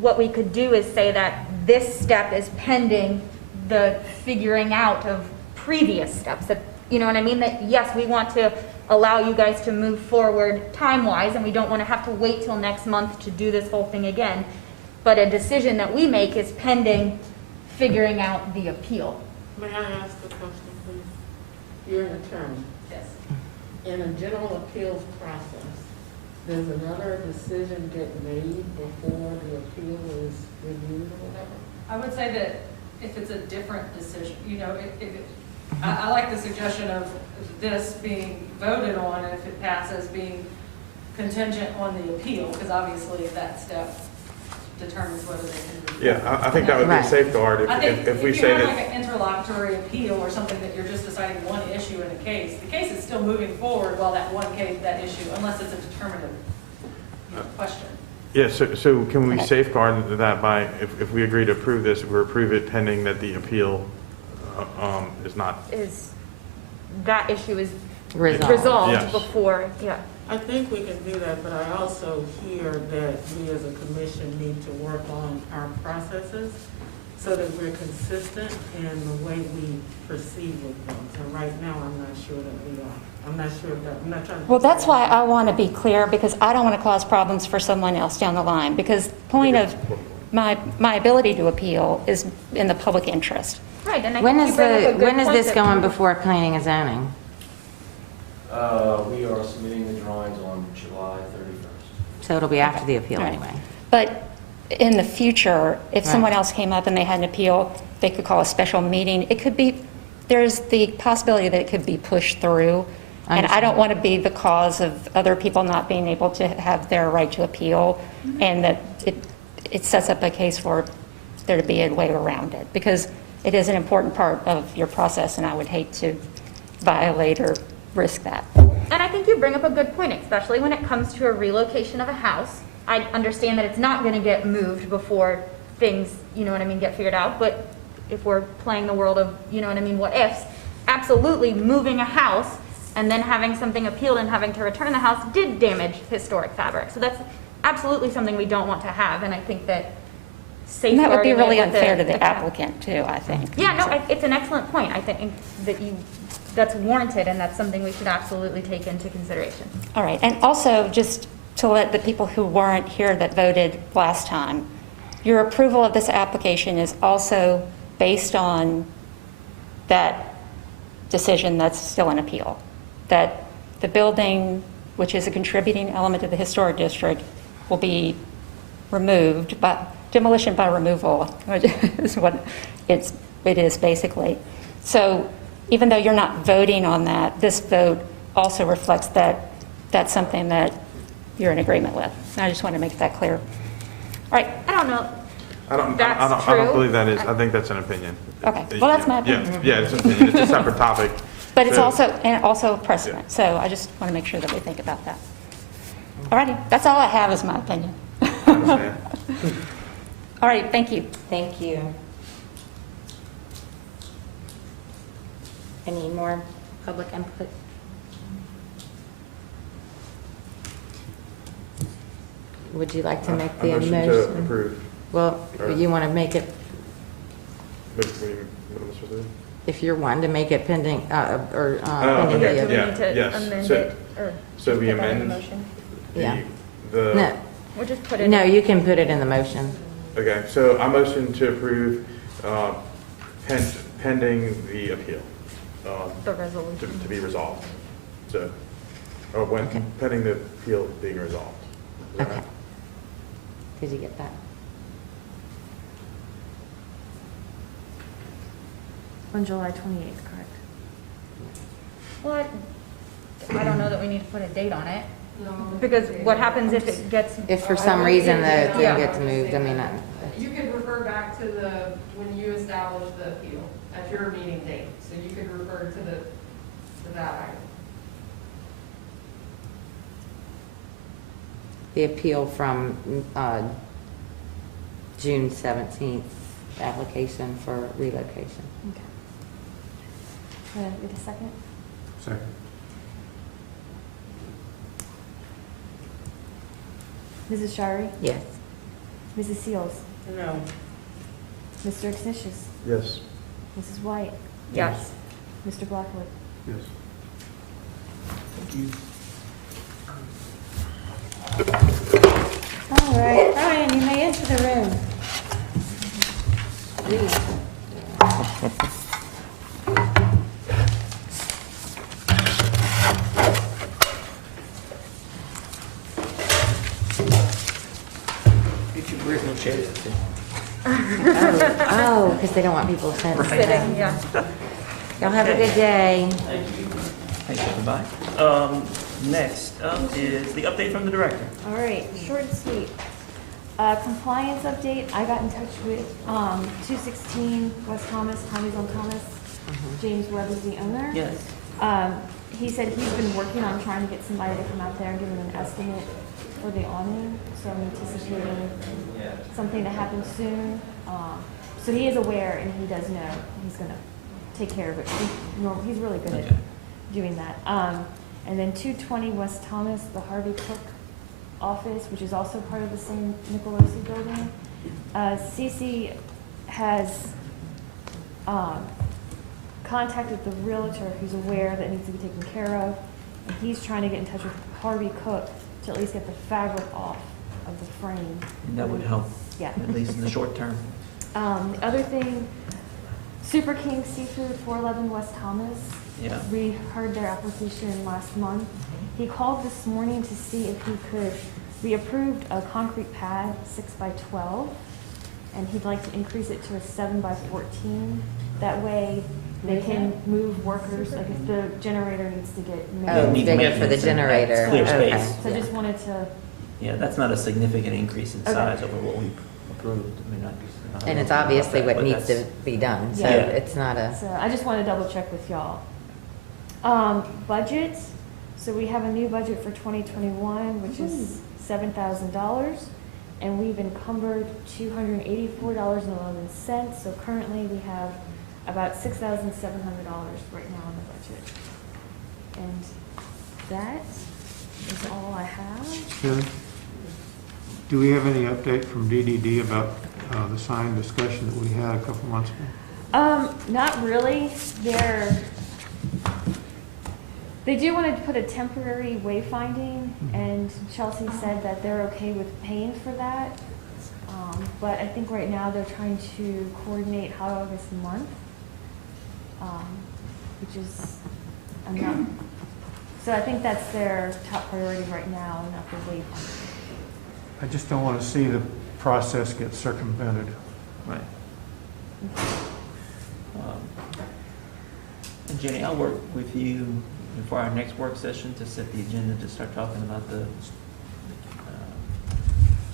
what we could do is say that this step is pending the figuring out of previous steps, that, you know what I mean? That, yes, we want to allow you guys to move forward time-wise, and we don't want to have to wait till next month to do this whole thing again, but a decision that we make is pending figuring out the appeal. May I ask a question, please? You're an attorney. Yes. In a general appeals process, does another decision get made before the appeal is reviewed or whatever? I would say that if it's a different decision, I like the suggestion of this being voted on, and if it passes, being contingent on the appeal, because obviously that step determines whether they can. Yeah, I think that would be a Right. safeguard I think if we if say you have that. like an interlocutory appeal or something that you're just deciding one issue in a case, the case is still moving forward while that one case, that issue, unless it's a determinative, question. Yeah, so can we safeguard that by, if we agree to approve this, we approve it pending that the appeal is not, Is, that issue is Resolved. resolved Yes. before, yeah. I think we can do that, but I also hear that we as a commission need to work on our processes so that we're consistent in the way we proceed with things. And right now, I'm not sure that we are. I'm not sure that, I'm not trying to. Well, that's why I want to be clear, because I don't want to cause problems for someone else down the line, because point of my ability to appeal is in the public interest. Right, and I When think is you bring up a good when is point this that- going before planning and zoning? We are submitting the drawings on July 31st. So it'll be after the appeal Right. anyway. But in the future, if Right. someone else came up and they had an appeal, they could call a special meeting. It could be, there's the possibility that it could be pushed through. And I don't want to be the cause of other people not being able to have their right to appeal, and that it sets up a case for there to be a way around it, because it is an important part of your process, and I would hate to violate or risk that. And I think you bring up a good point, especially when it comes to a relocation of a house. I understand that it's not going to get moved before things, you know what I mean, get figured out, but if we're playing the world of, you know what I mean, what ifs, absolutely moving a house and then having something appealed and having to return the house did damage historic fabric. So that's absolutely something we don't want to have, and I think that And safeguarding that would be really it with unfair to the the applicant, too, I think. Yeah, no, it's an excellent point. I think that that's warranted, and that's something we should absolutely take into consideration. All right, and also, just to let the people who weren't here that voted last time, your approval of this application is also based on that decision that's still in appeal, that the building, which is a contributing element of the historic district, will be removed, but demolition by removal which is what it is basically. So even though you're not voting on that, this vote also reflects that that's something that you're in agreement with. I just want to make that clear. All right. I don't know. I don't True. believe that is, I think that's an opinion. Okay, well, that's my opinion. Yeah, it's an opinion, it's a separate topic. But it's So- also precedent, so I just want to make sure that we think about that. All righty, that's all I have is my opinion. I understand. All right, thank you. Thank you. Any more public input? Would you like to make the A motion to motion? approve. Well, you want to make it, What am I supposed to do? if you're one, to make it pending, or Oh, pending okay, Do we the, need to yes. amend So- it, or So just we put that in the amend motion? Yeah. the, no, Or just put it in? no, you can put it in the motion. okay, so I motion to approve pending the appeal. The resolution. To be resolved. So, or when, Okay. pending the appeal being resolved. Is that Okay. right? Did you get that? On July 28th, correct? Well, I don't know that we need to put a date on it, because what happens if it gets? If for some reason the thing Yeah. gets moved, I mean, You could refer back to when you established the appeal at your meeting date, so you could refer to that item. the appeal from June 17th, application for relocation. Okay. Get a second? Second. Mrs. Shari? Yes. Mrs. Seals? No. Mr. Ignatius? Yes. Mrs. White? Yes. Mr. Blackwood? Yes. All right, Brian, you may enter the room. Get your original chairs. Oh, because they don't want people sitting. Sitting, yeah. Y'all have a good day. Thanks, everybody. Next up is the update from the director. All right, short and sweet. Compliance update, I got in touch with 216 West Thomas, Tommy's on Thomas. James Webb is the owner. Yes. He said he's been working on trying to get somebody to come out there and give him an estimate for the awning, so I'm anticipating something to happen soon. So he is aware and he does know he's gonna take care of it. He's really good at doing that. And then 220 West Thomas, the Harvey Cook office, which is also part of the same Nicolosi building. Cece has contacted the realtor who's aware that it needs to be taken care of. And he's trying to get in touch with Harvey Cook to at least get the fabric off of the frame. And that would help, Yeah. at least in the short term. The other thing, Super King Seafood, 411 West Thomas. Yeah. We heard their application last month. He called this morning to see if he could, we approved a concrete pad, 6 by 12, and he'd like to increase it to a 7 by 14. That way they can move workers, like if the generator needs to get moved. Oh, bigger for the generator. Clear Okay. space. So I just wanted to, Yeah, that's not a significant increase in Okay. size over what we approved. I mean, And it's obviously what needs to be done, so Yeah. it's not a, so I just want to double check with y'all. Budget, so we have a new budget for 2021, which is $7,000, and we've encumbered $284.11, so currently we have about $6,700 right now in the budget. And that is all I have. Sure. Do we have any update from DDD about the sign discussion that we had a couple months ago? Not really. They do want to put a temporary wayfinding, and Chelsea said that they're okay with paying for that. But I think right now they're trying to coordinate Hot August month, which is enough. So I think that's their top priority right now, enough of wayfinding. I just don't want to see the process get circumvented. Right. And Jenny, I'll work with you for our next work session to set the agenda to start talking about the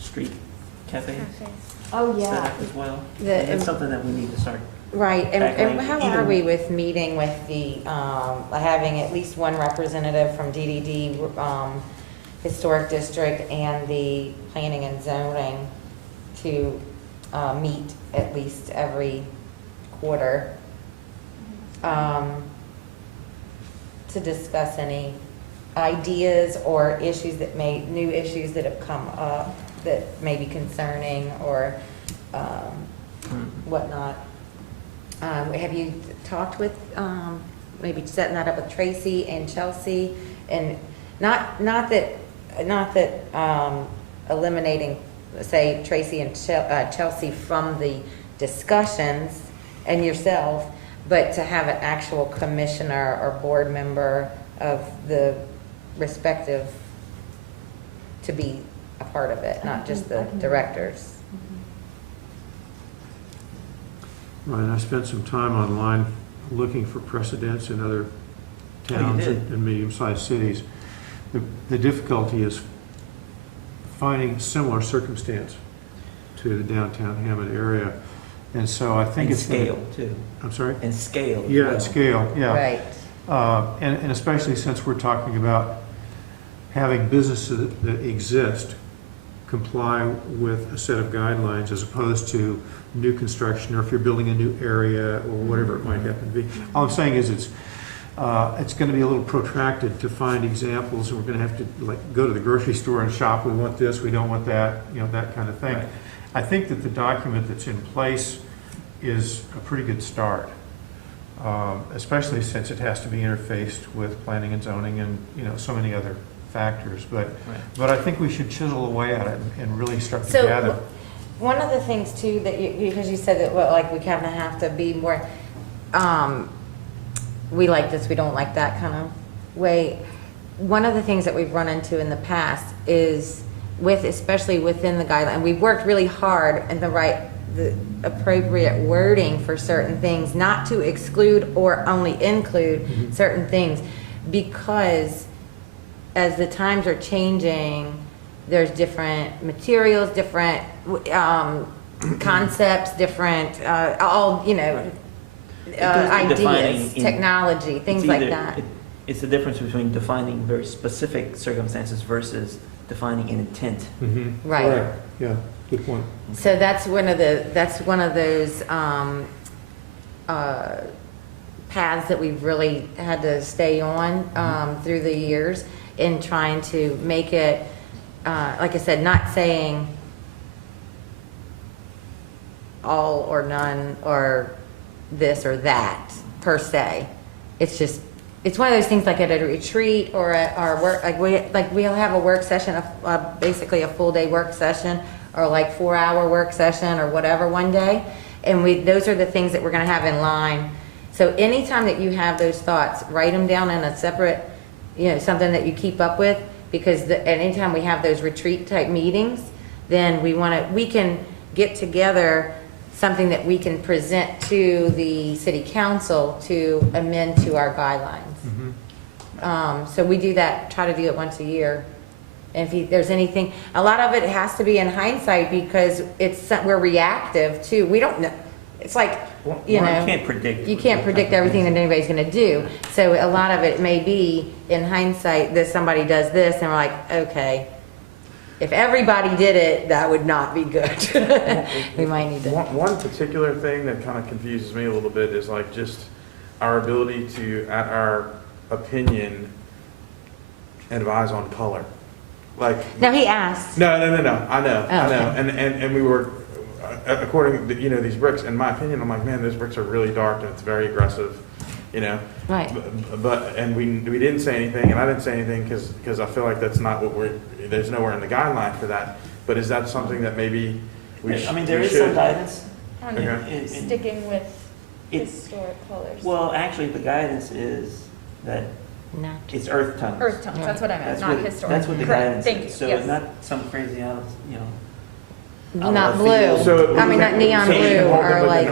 street cafes. Oh, Set yeah. up as well. The- It's something that we need to start. right, and tackling. how Either- are we with meeting with the, having at least one representative from DDD, Historic District and the Planning and Zoning to meet at least every quarter to discuss any ideas or issues that new issues that have come up that may be concerning or whatnot. Have you talked with, maybe setting that up with Tracy and Chelsea? And not that eliminating, say, Tracy and Chelsea from the discussions and yourself, but to have an actual commissioner or board member of the respective to be a part of it, not just the directors. Ryan, I spent some time online looking for precedents in other towns did? and medium-sized cities. The difficulty is finding a similar circumstance to the downtown Hammond area. And so I think And it's gonna- scale, too. I'm sorry? And scale. as Yeah, well. and scale, yeah. Right. And especially since we're talking about having businesses that exist comply with a set of guidelines as opposed to new construction, or if you're building a new area or whatever it might happen to be. All I'm saying is it's going to be a little protracted to find examples, and we're going to have to like go to the grocery store and shop. We want this, we don't want that, that kind of thing. Right. I think that the document that's in place is a pretty good start, especially since it has to be interfaced with planning and zoning and so many other factors. But I think we should chisel away at it and really start to gather. So, one of the things too that because you said that, well, like we kind of have to be more, we like this, we don't like that kind of way. One of the things that we've run into in the past is especially within the guideline, we've worked really hard in the appropriate wording for certain things, not to exclude or only include certain things, because as the times are changing there's different materials, different concepts, different, all, you know, ideas, technology, things like that. It's the difference between defining very specific circumstances versus defining an intent. Right. Yeah, good point. So that's one of those paths that we've really had to stay on through the years in trying to make it, like I said, not saying all or none or this or that per se. It's just, it's one of those things like at a retreat or at our work, like we'll have a work session, basically a full day work session or like 4-hour work session or whatever one day. And those are the things that we're gonna have in line. So anytime that you have those thoughts, write them down in a separate, you know, something that you keep up with, because anytime we have those retreat type meetings, then we can get together something that we can present to the city council to amend to our guidelines. So we do that, try to do it once a year. And if there's anything, a lot of it has to be in hindsight because we're reactive too. We don't know. It's like, you know, you can't predict everything that anybody's going to do. So a lot of it may be in hindsight that somebody does this and we're like, okay, if everybody did it, that would not be good. We might need to. One particular thing that kind of confuses me a little bit is like just our ability to, at our opinion, advise on color. Like, no, he asked. No. I know. I know. Okay. And we were, according to, you know, these bricks, in my opinion, I'm like, man, those bricks are really dark and it's very aggressive, you know? Right. And we didn't say anything, and I didn't say anything because I feel like that's not what there's nowhere in the guideline for that. But is that something that maybe we should? I mean, there is some guidance. Okay. Sticking with historic colors. Well, actually, the guidance is that it's earth tones. Earth tones, that's what I meant, not historic. That's what the Correct. guidance Thank is. you, So yes. not some crazy out, you know. Not blue. So I mean, not neon blue or like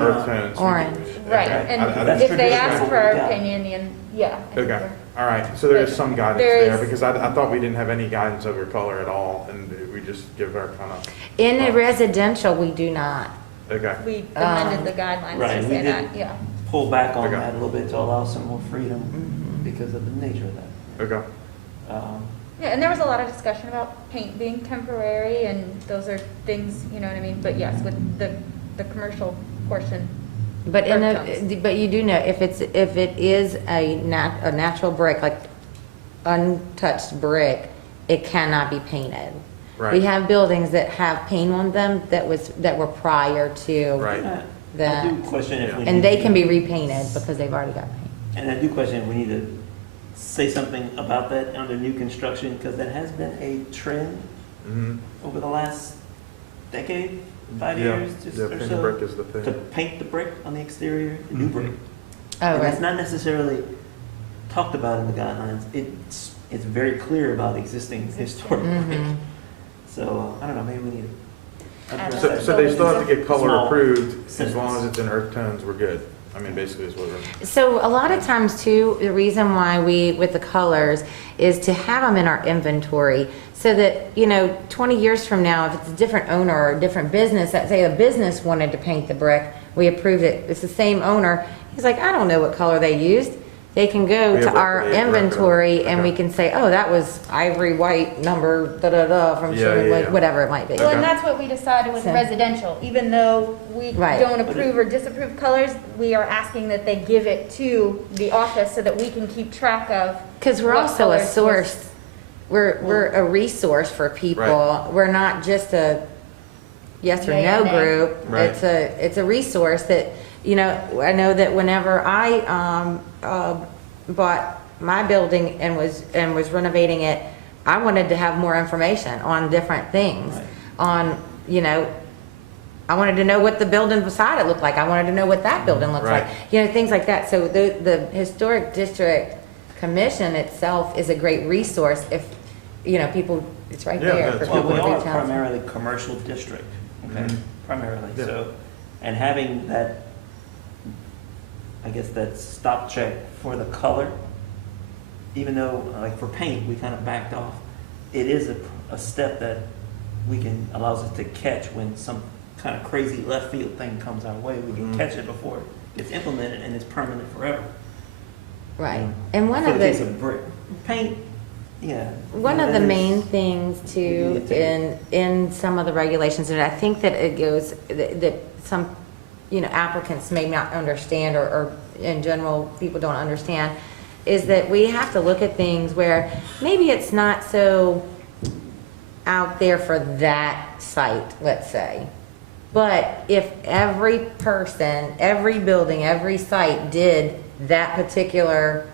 orange. Right, and if they ask for our opinion, then, yeah. Okay, all right, so there is some guidance there, because I thought we didn't have any guidance over color at all, and we just give our kind of. In the residential, we do not. Okay. We amended the guidelines to say that, yeah. Pull back on that a little bit to allow some more freedom because of the nature of that. Okay. Yeah, and there was a lot of discussion about paint being temporary, and those are things, you know what I mean? But yes, with the commercial portion. But but you do know if it is a natural brick, like untouched brick, it cannot be painted. Right. We have buildings that have paint on them that were prior to that. I do question if we and need they to- can be repainted because they've already got paint. And I do question if we need to say something about that under new construction, because that has been a trend over the last decade, 5 years or paint the so, brick is the thing. to paint the brick on the exterior, the new brick. Oh, and right. it's not necessarily talked about in the guidelines. It's very clear about existing historic brick. So I don't know, maybe we need to address that. So they still have to get color Small approved, as sentence. long as it's in earth tones, we're good. I mean, basically is what we're. So a lot of times too, the reason why with the colors is to have them in our inventory so that, you know, 20 years from now, if it's a different owner or a different business, that say a business wanted to paint the brick, we approved it. It's the same owner. He's like, I don't know what color they used. They can go to our inventory and we can say, oh, that was ivory white number da-da-da from whatever it might be. Well, and that's what we decided with residential. Even though we don't approve or disapprove colors, we are asking that they give it to the office so that we can keep track of. Because we're also a source. We're a resource for people. Right. We're not just a yes or Yay no or nay. group. Right. It's a resource that, you know, I know that whenever I bought my building and was renovating it, I wanted to have more information on different things. On, you know, I wanted to know what the building beside it looked like. I wanted to know what that building looked like. You know, things like that. So the Historic District Commission itself is a great resource if, you know, people, it's right there for people Well, we to are reach out to. primarily commercial district, okay, primarily, so, and having that, I guess that stop check for the color, even though, like for paint, we kind of backed off, it is a step that we can, allows us to catch when some kind of crazy left field thing comes our way. We can catch it before it's implemented and it's permanent forever. Right. And one For of the case the, of brick, paint, yeah. one of the main things too, in some of the regulations, and I think that it goes, that some, applicants may not understand, or in general, people don't understand, is that we have to look at things where maybe it's not so out there for that site, let's say. But if every person, every building, every site did that particular,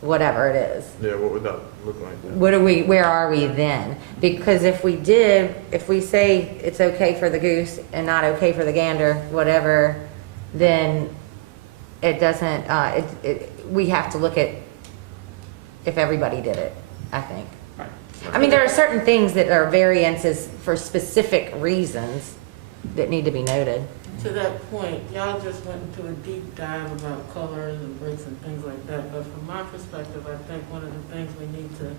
whatever it is, Yeah, what would that look like then? where are we then? Because if we say it's okay for the goose and not okay for the gander, whatever, then it doesn't, we have to look at if everybody did it, I think. Right. I mean, there are certain things that are variances for specific reasons that need to be noted. To that point, y'all just went into a deep dive about colors and bricks and things like that, but from my perspective, I think one of the things we need to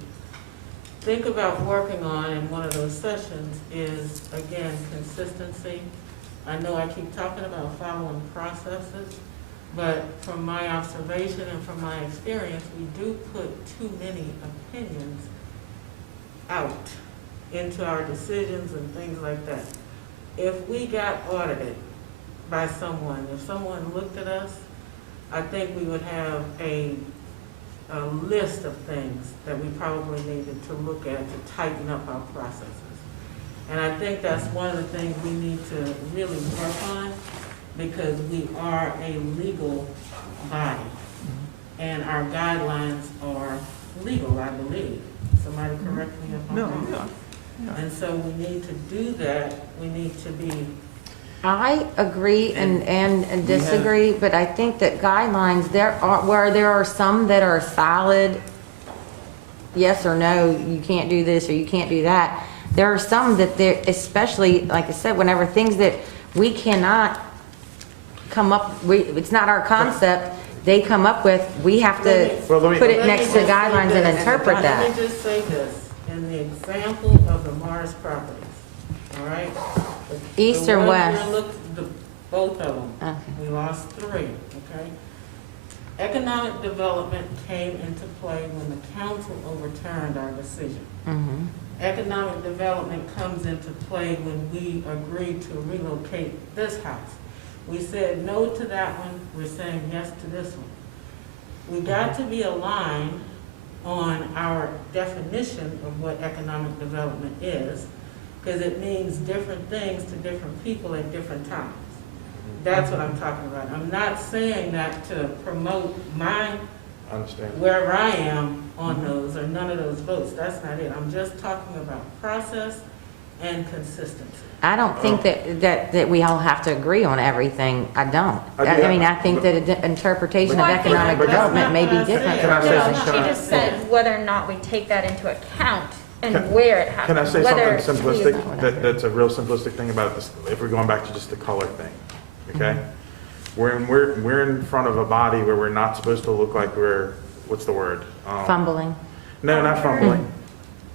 think about working on in one of those sessions is, again, consistency. I know I keep talking about following processes, but from my observation and from my experience, we do put too many opinions out into our decisions and things like that. If we got audited by someone, if someone looked at us, I think we would have a list of things that we probably needed to look at to tighten up our processes. And I think that's one of the things we need to really work on, because we are a legal body and our guidelines are legal, I believe. Somebody correct me if I'm wrong. And so we need to do that. We need to be. I agree and disagree, but I think that guidelines, where there are some that are solid, yes or no, you can't do this or you can't do that. There are some that there, especially, like I said, whenever things that we cannot come up, it's not our concept, they come up with, we have to put it next to guidelines and interpret that. Let me just say this, in the example of the Morris properties, all right? East or west? Both of them. Okay. We lost 3, okay? Economic development came into play when the council overturned our decision. Mm-hmm. Economic development comes into play when we agreed to relocate this house. We said no to that one, we're saying yes to this one. We got to be aligned on our definition of what economic development is, because it means different things to different people at different times. That's what I'm talking about. I'm not saying that to promote wherever I am on those, or none of those votes. That's not it. I'm just talking about process and consistency. I don't think that we all have to agree on everything. I don't. I mean, I think that interpretation of economic development may be different. She just said whether or not we take that into account and where it happens. Can I say whether something simplistic? That's a real simplistic thing about this, if we're going back to just the color thing, okay? We're in front of a body where we're not supposed to look like we're, what's the word? Fumbling. No, not fumbling.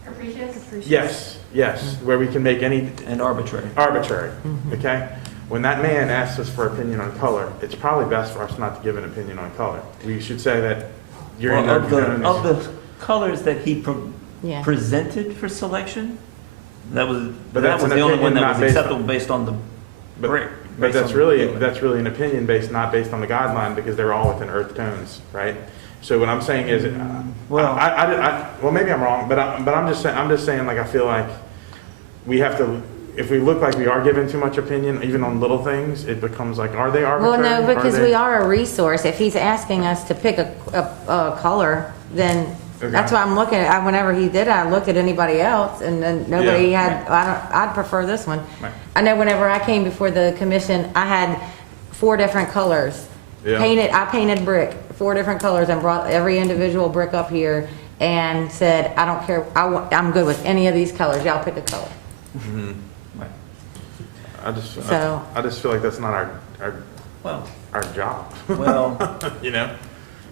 Capricious? Yes, where we can make any. And arbitrary. Arbitrary, okay? When that man asks us for opinion on color, it's probably best for us not to give an opinion on color. We should say that you're in of the colors that he presented for selection, that was the only one that was acceptable based on the brick. But that's really an opinion not based on the guideline, because they're all within earth tones, right? So what I'm saying is, well, maybe I'm wrong, but I'm just saying, like, I feel like we have to, if we look like we are giving too much opinion, even on little things, it becomes like, are they arbitrary? Well, no, because we are a resource. If he's asking us to pick a color, then that's why I'm looking at, whenever he did, I looked at anybody else, and then nobody had, I'd prefer this one. Right. I know whenever I came before the commission, I had 4 different colors. Yeah. I painted brick, 4 different colors, and brought every individual brick up here and said, I don't care, I'm good with any of these colors, y'all pick a color. Mm-hmm. Right. I just feel like that's not our job. Well, you know,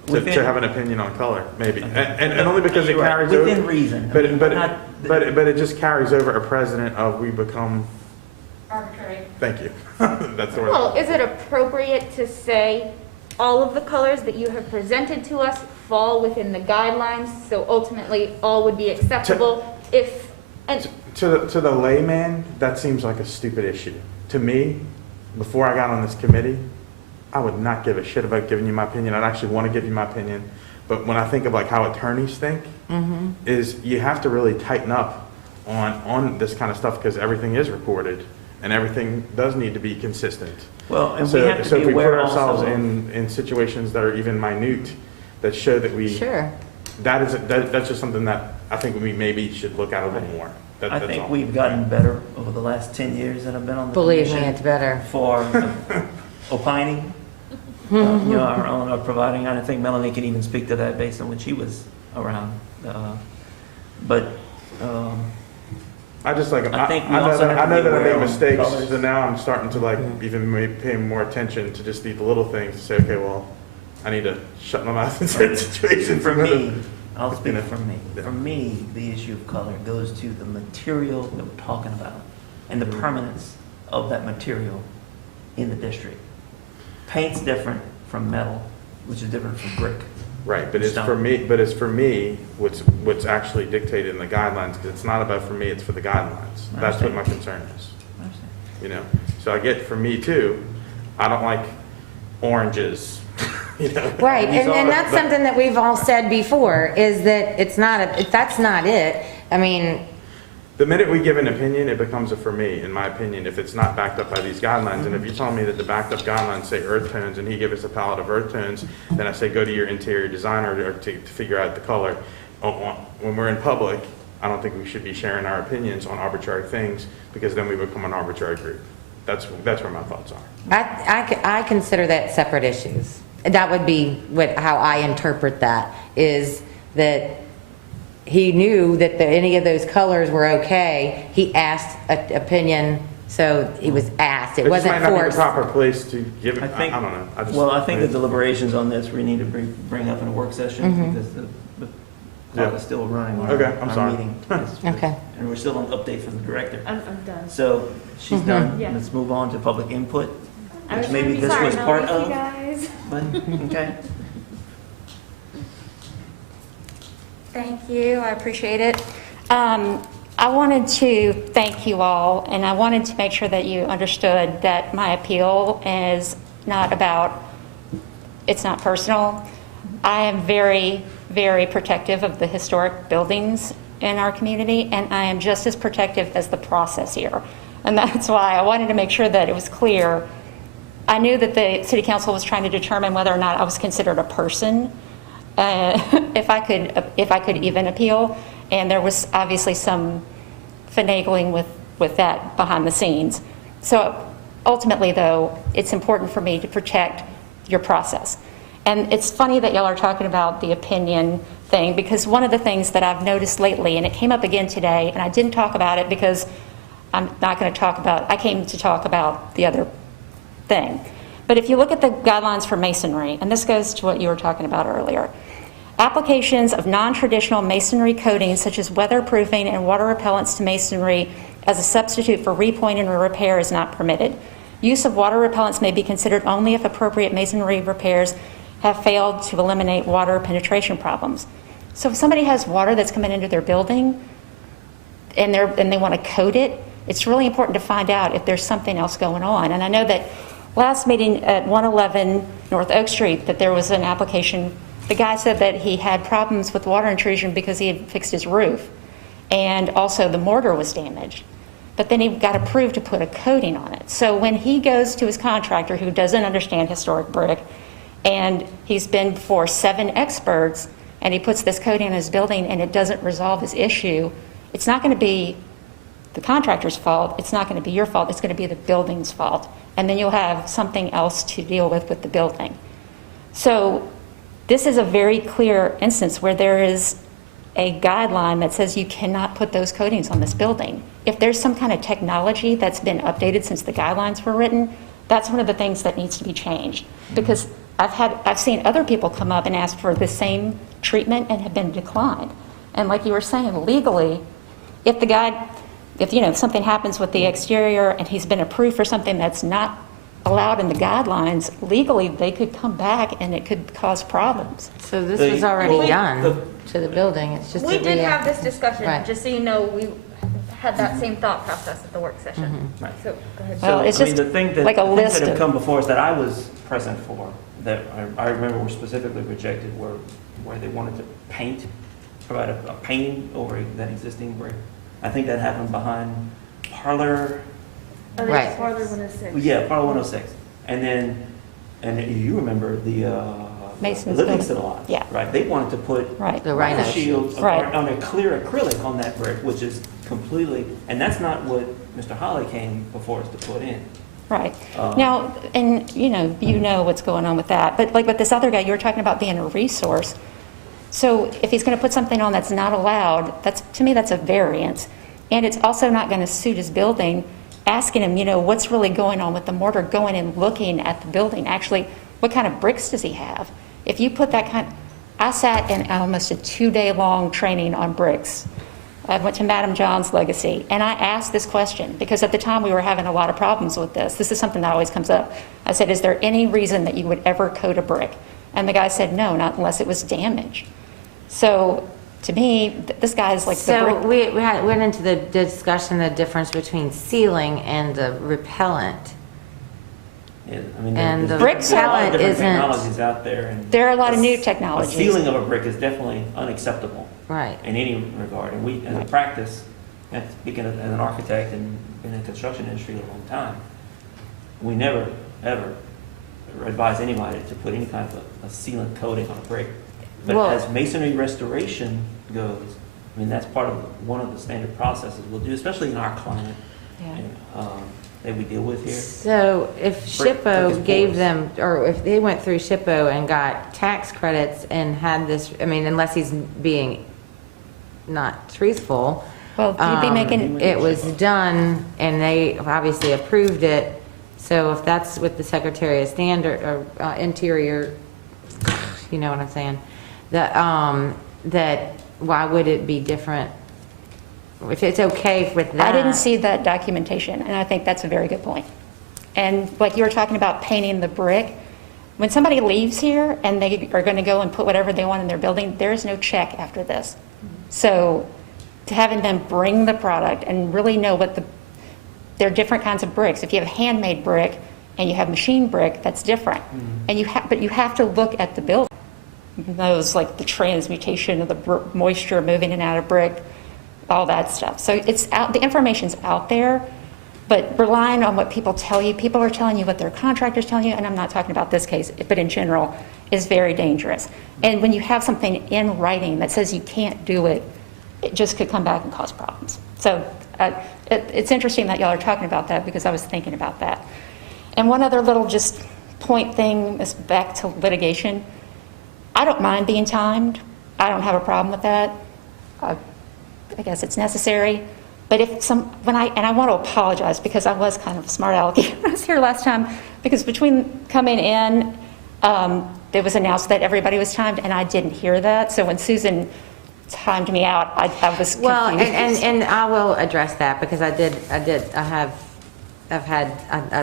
to have an opinion on color, maybe. And only because it carries over. Within reason. I But, mean, but it just carries over a precedent of we become, Arbitrary. thank you. That's the word. Well, is it appropriate to say all of the colors that you have presented to us fall within the guidelines, so ultimately all would be acceptable if, and To the layman, that seems like a stupid issue. To me, before I got on this committee, I would not give a shit about giving you my opinion. I'd actually want to give you my opinion. But when I think of like how attorneys think, is you have to really tighten up on this kind of stuff because everything is recorded and everything does need to be consistent. Well, and So, we have to so be if we put aware ourselves also. in situations that are even minute, that show that we, Sure. that's just something that I think we maybe should look at a little more. I That's think all. we've gotten better over the last 10 years that I've been on the Believe me, commission it's better. for opining, you know, our own, or providing. I think Melanie can even speak to that based on when she was around. But I just like, I think we I know also that, have I to know be that I aware make on mistakes, colors. so now I'm starting to like even maybe pay more attention to just the little things, to say, okay, well, I need to shut my mouth in certain situations. for me, I'll speak for me. For me, the issue of color goes to the material that we're talking about and the permanence of that material in the district. Paint's different from metal, which is different from brick. Right, but it's Stone. for me, what's actually dictated in the guidelines, because it's not about for me, it's for the guidelines. I That's what understand. my concern is, I understand. you know? So I get, for me too, I don't like oranges, you know? Right, These and are- that's but- something that we've all said before, is that it's not, that's not it. I mean, The minute we give an opinion, it becomes a for me, in my opinion, if it's not backed up by these guidelines. And if you tell me that the backed up guidelines say earth tones and he gives us a palette of earth tones, then I say go to your interior designer to figure out the color. When we're in public, I don't think we should be sharing our opinions on arbitrary things because then we become an arbitrary group. That's where my thoughts are. I consider that separate issues. That would be how I interpret that, is that he knew that any of those colors were okay. He asked an opinion, so he was asked. It wasn't just might not be forced. the proper place to give it. I think, I don't know. I think the deliberations on this, we need to bring up in a work session because the clock is still running on Okay, I'm our sorry. meeting. Okay. And we're still on update from the director. I'm done. So she's done. Yeah. Let's move on to public input, I was which maybe trying to be this was sorry, part Melanie, of, guys. but, okay. Thank you, I appreciate it. I wanted to thank you all, and I wanted to make sure that you understood that my appeal is not about, it's not personal. I am very, very protective of the historic buildings in our community, and I am just as protective as the process here. And that's why I wanted to make sure that it was clear. I knew that the city council was trying to determine whether or not I was considered a person, if I could even appeal, and there was obviously some finagling with that behind the scenes. So ultimately, though, it's important for me to protect your process. And it's funny that y'all are talking about the opinion thing, because one of the things that I've noticed lately, and it came up again today, and I didn't talk about it because I'm not going to talk about, I came to talk about the other thing. But if you look at the guidelines for masonry, and this goes to what you were talking about earlier, applications of non-traditional masonry coatings such as weatherproofing and water repellents to masonry as a substitute for repointing or repair is not permitted. Use of water repellents may be considered only if appropriate masonry repairs have failed to eliminate water penetration problems. So if somebody has water that's coming into their building and they want to coat it, it's really important to find out if there's something else going on. And I know that last meeting at 111 North Oak Street, that there was an application. The guy said that he had problems with water intrusion because he had fixed his roof, and also the mortar was damaged. But then he got approved to put a coating on it. So when he goes to his contractor who doesn't understand historic brick, and he's been before 7 experts, and he puts this coating on his building and it doesn't resolve his issue, it's not going to be the contractor's fault, it's not going to be your fault, it's going to be the building's fault. And then you'll have something else to deal with the building. So this is a very clear instance where there is a guideline that says you cannot put those coatings on this building. If there's some kind of technology that's been updated since the guidelines were written, that's one of the things that needs to be changed. Because I've seen other people come up and ask for the same treatment and have been declined. And like you were saying, legally, if something happens with the exterior and he's been approved for something that's not allowed in the guidelines, legally, they could come back and it could cause problems. So this was already done to the building, it's just. We did have this discussion, Right. just so you know, we had that same thought process at the work session. Right. So, go ahead. Well, it's just the thing that, like a the things list that have of- come before us that I was present for, that I remember were specifically rejected, were where they wanted to provide a painting over that existing brick. I think that happened behind Parlor. Oh, Right. there's farther 106. Yeah, Parlor 106. And you remember the Mason's Livingston building. lot. Yeah. Right, they wanted to put Right. The rhino shields Right. on a clear acrylic on that brick, which is completely, and that's not what Mr. Holly came before us to put in. Right. Now, and you know what's going on with that. But like with this other guy, you were talking about being a resource. So if he's going to put something on that's not allowed, to me, that's a variance. And it's also not going to suit his building, asking him, what's really going on with the mortar, going and looking at the building. Actually, what kind of bricks does he have? If you put that I sat in almost a 2-day-long training on bricks. I went to Madam John's Legacy, and I asked this question because at the time we were having a lot of problems with this. This is something that always comes up. I said, is there any reason that you would ever coat a brick? And the guy said, no, not unless it was damaged. So to me, this guy is like the brick. So we went into the discussion, the difference between sealing and the repellent. Yeah, I mean, And there's the bricks a lot of repellent different isn't. technologies out there. And There are a lot of new a technologies. sealing of a brick is definitely unacceptable Right. in any regard. And we, as a practice, and speaking as an architect and been in the construction industry a long time, we never, ever advise anybody to put any kind of a sealant coating on a brick. But Well- as masonry restoration goes, I mean, that's part of one of the standard processes we'll do, especially in our climate Yeah. that we deal with here. So if Brick is SHPO gave porous. them, or if they went through SHPO and got tax credits and had this, unless he's being not truthful. Well, you'd be making, It was done and they obviously approved it. So if that's with the Secretary of Standard or Interior, you know what I'm saying? That why would it be different? If it's okay with that. I didn't see that documentation, and I think that's a very good point. And like you were talking about painting the brick, when somebody leaves here and they are going to go and put whatever they want in their building, there is no check after this. So to having them bring the product and really know there are different kinds of bricks. If you have handmade brick and you have machine brick, that's different. And but you have to look at the building. Those like the transmutation of the moisture moving in and out of brick, all that stuff. So it's out, the information's out there, but relying on what people tell you, people are telling you what their contractor's telling you, and I'm not talking about this case, but in general, is very dangerous. And when you have something in writing that says you can't do it, it just could come back and cause problems. So it's interesting that y'all are talking about that because I was thinking about that. And one other little just point thing is back to litigation. I don't mind being timed. I don't have a problem with that. I guess it's necessary. But I want to apologize because I was kind of a smart alecky when I was here last time, because between coming in, it was announced that everybody was timed, and I didn't hear that. So when Susan timed me out, I was confused. Well, and I will address that because I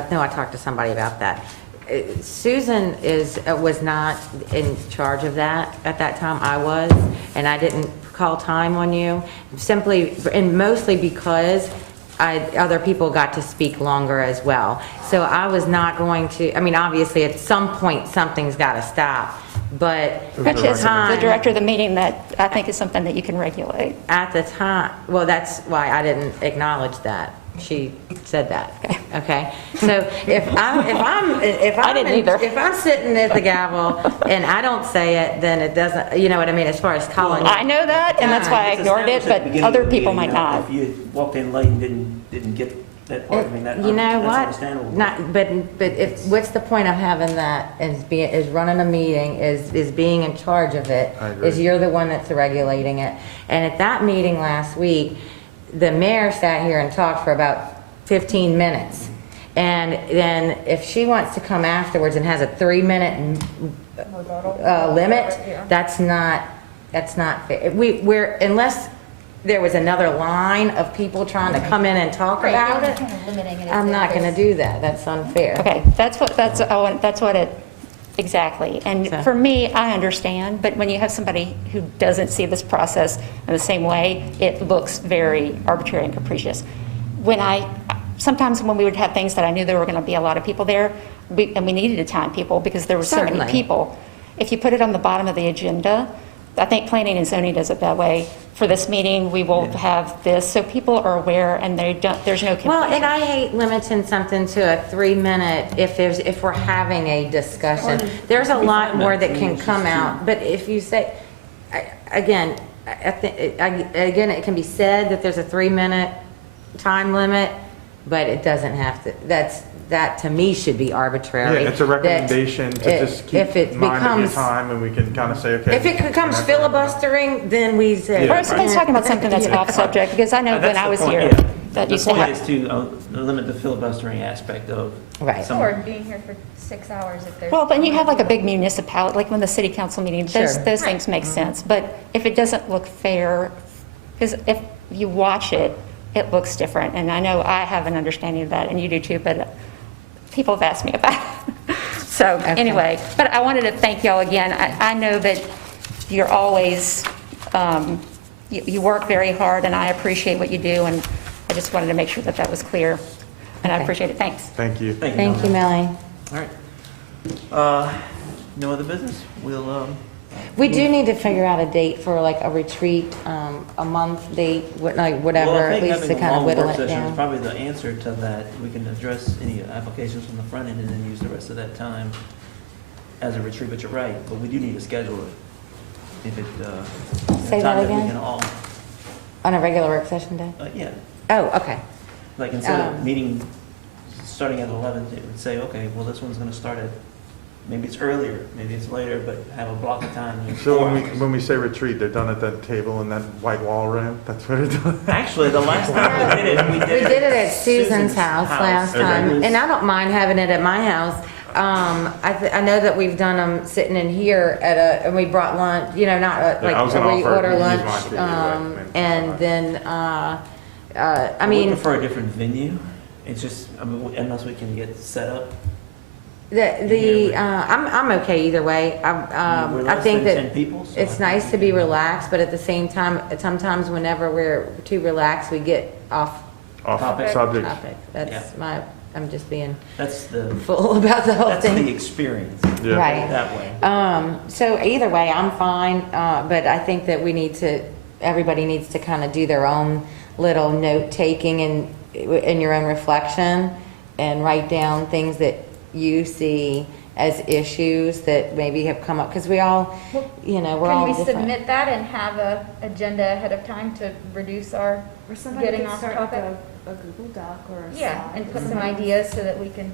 know I talked to somebody about that. Susan was not in charge of that at that time. I was, and I didn't call time on you, simply and mostly because other people got to speak longer as well. So I was not going to, obviously at some point something's got to stop, but Which is the director of the meeting that I think is something that you can regulate. at the time, well, that's why I didn't acknowledge that. She said that. Okay. So if I'm sitting at the gavel and I don't say it, then it doesn't, you know what I mean, as far as calling. I know that, and that's why I ignored it, but other people might not. If you walked in late and didn't get that part, that, You know that's what? understandable. But what's the point of having that is running a meeting, is being in charge of it, is you're the one that's regulating it. And at that meeting last week, the mayor sat here and talked for about 15 minutes. And then if she wants to come afterwards and has a 3-minute limit, that's not fair. We're, unless there was another line of people trying to come in and talk about it, I'm not gonna do that. That's unfair. Okay, that's what it, exactly. And for me, I understand, but when you have somebody who doesn't see this process in the same way, it looks very arbitrary and capricious. Sometimes when we would have things that I knew there were gonna be a lot of people there, and we needed to time people because there were so many Certainly. people, if you put it on the bottom of the agenda, I think planning and zoning does it that way. For this meeting, we will have this, so people are aware and there's no confusion. Well, and I hate limiting something to a 3-minute if we're having a discussion. There's a lot more that can come out, but if you say, again, it can be said that there's a 3-minute time limit, but it doesn't have to, that to me should be arbitrary. Yeah, it's a recommendation to just keep in mind of your time, and we can kind of say, okay. If it becomes filibustering, then we say. Or if somebody's talking about something that's off subject, because I know when I was here, that you The point said. is to limit the filibustering aspect of. Or being here for 6 hours if there's. Well, but you have like a big municipality, like when the city council meeting, those things make sense. But if it doesn't look fair, because if you watch it, it looks different. And I know I have an understanding of that, and you do too, but people have asked me about it. So anyway, but I wanted to thank y'all again. I know that you're always, you work very hard, and I appreciate what you do, and I just wanted to make sure that that was clear. And I appreciate it. Thanks. Thank you. Thank you, Melanie. All right. No other business? We do need to figure out a date for like a retreat, a month date, whatever, at least to kind of whittle it down. Probably the answer to that. We can address any applications from the front end and then use the rest of that time as a retreat, but you're right, but we do need to schedule it. If it, Say that we again? can all, On a regular work session day? yeah, Oh, okay. like instead of meeting, starting at 11, it would say, okay, well, this one's gonna start at, maybe it's earlier, maybe it's later, but have a block of time. So when we say retreat, they're done at that table in that white wall room? That's what it's done? Actually, the last time we did it, We did it at Susan's house last time, and I don't mind having it at my house. I know that we've done them sitting in here and we brought lunch, not I was like gonna we offer order to use lunch, mine for you, right? and then, I We mean, prefer a different venue. It's just, unless we can get set up. I'm okay either way. I think that it's nice to be relaxed, but at the same time, sometimes whenever we're too relaxed, we get off Topic. That's I'm just being That's the full about the whole that's thing. the experience. Yeah. Right. That way. So either way, I'm fine, but I think that everybody needs to kind of do their own little note-taking and in your own reflection and write down things that you see as issues that maybe have come up, because we all, we're all Can we different. submit that and have a agenda ahead of time to reduce our Or somebody getting could off start topic? with a Google Doc or a Yeah, slide and or put some something. ideas so that we can,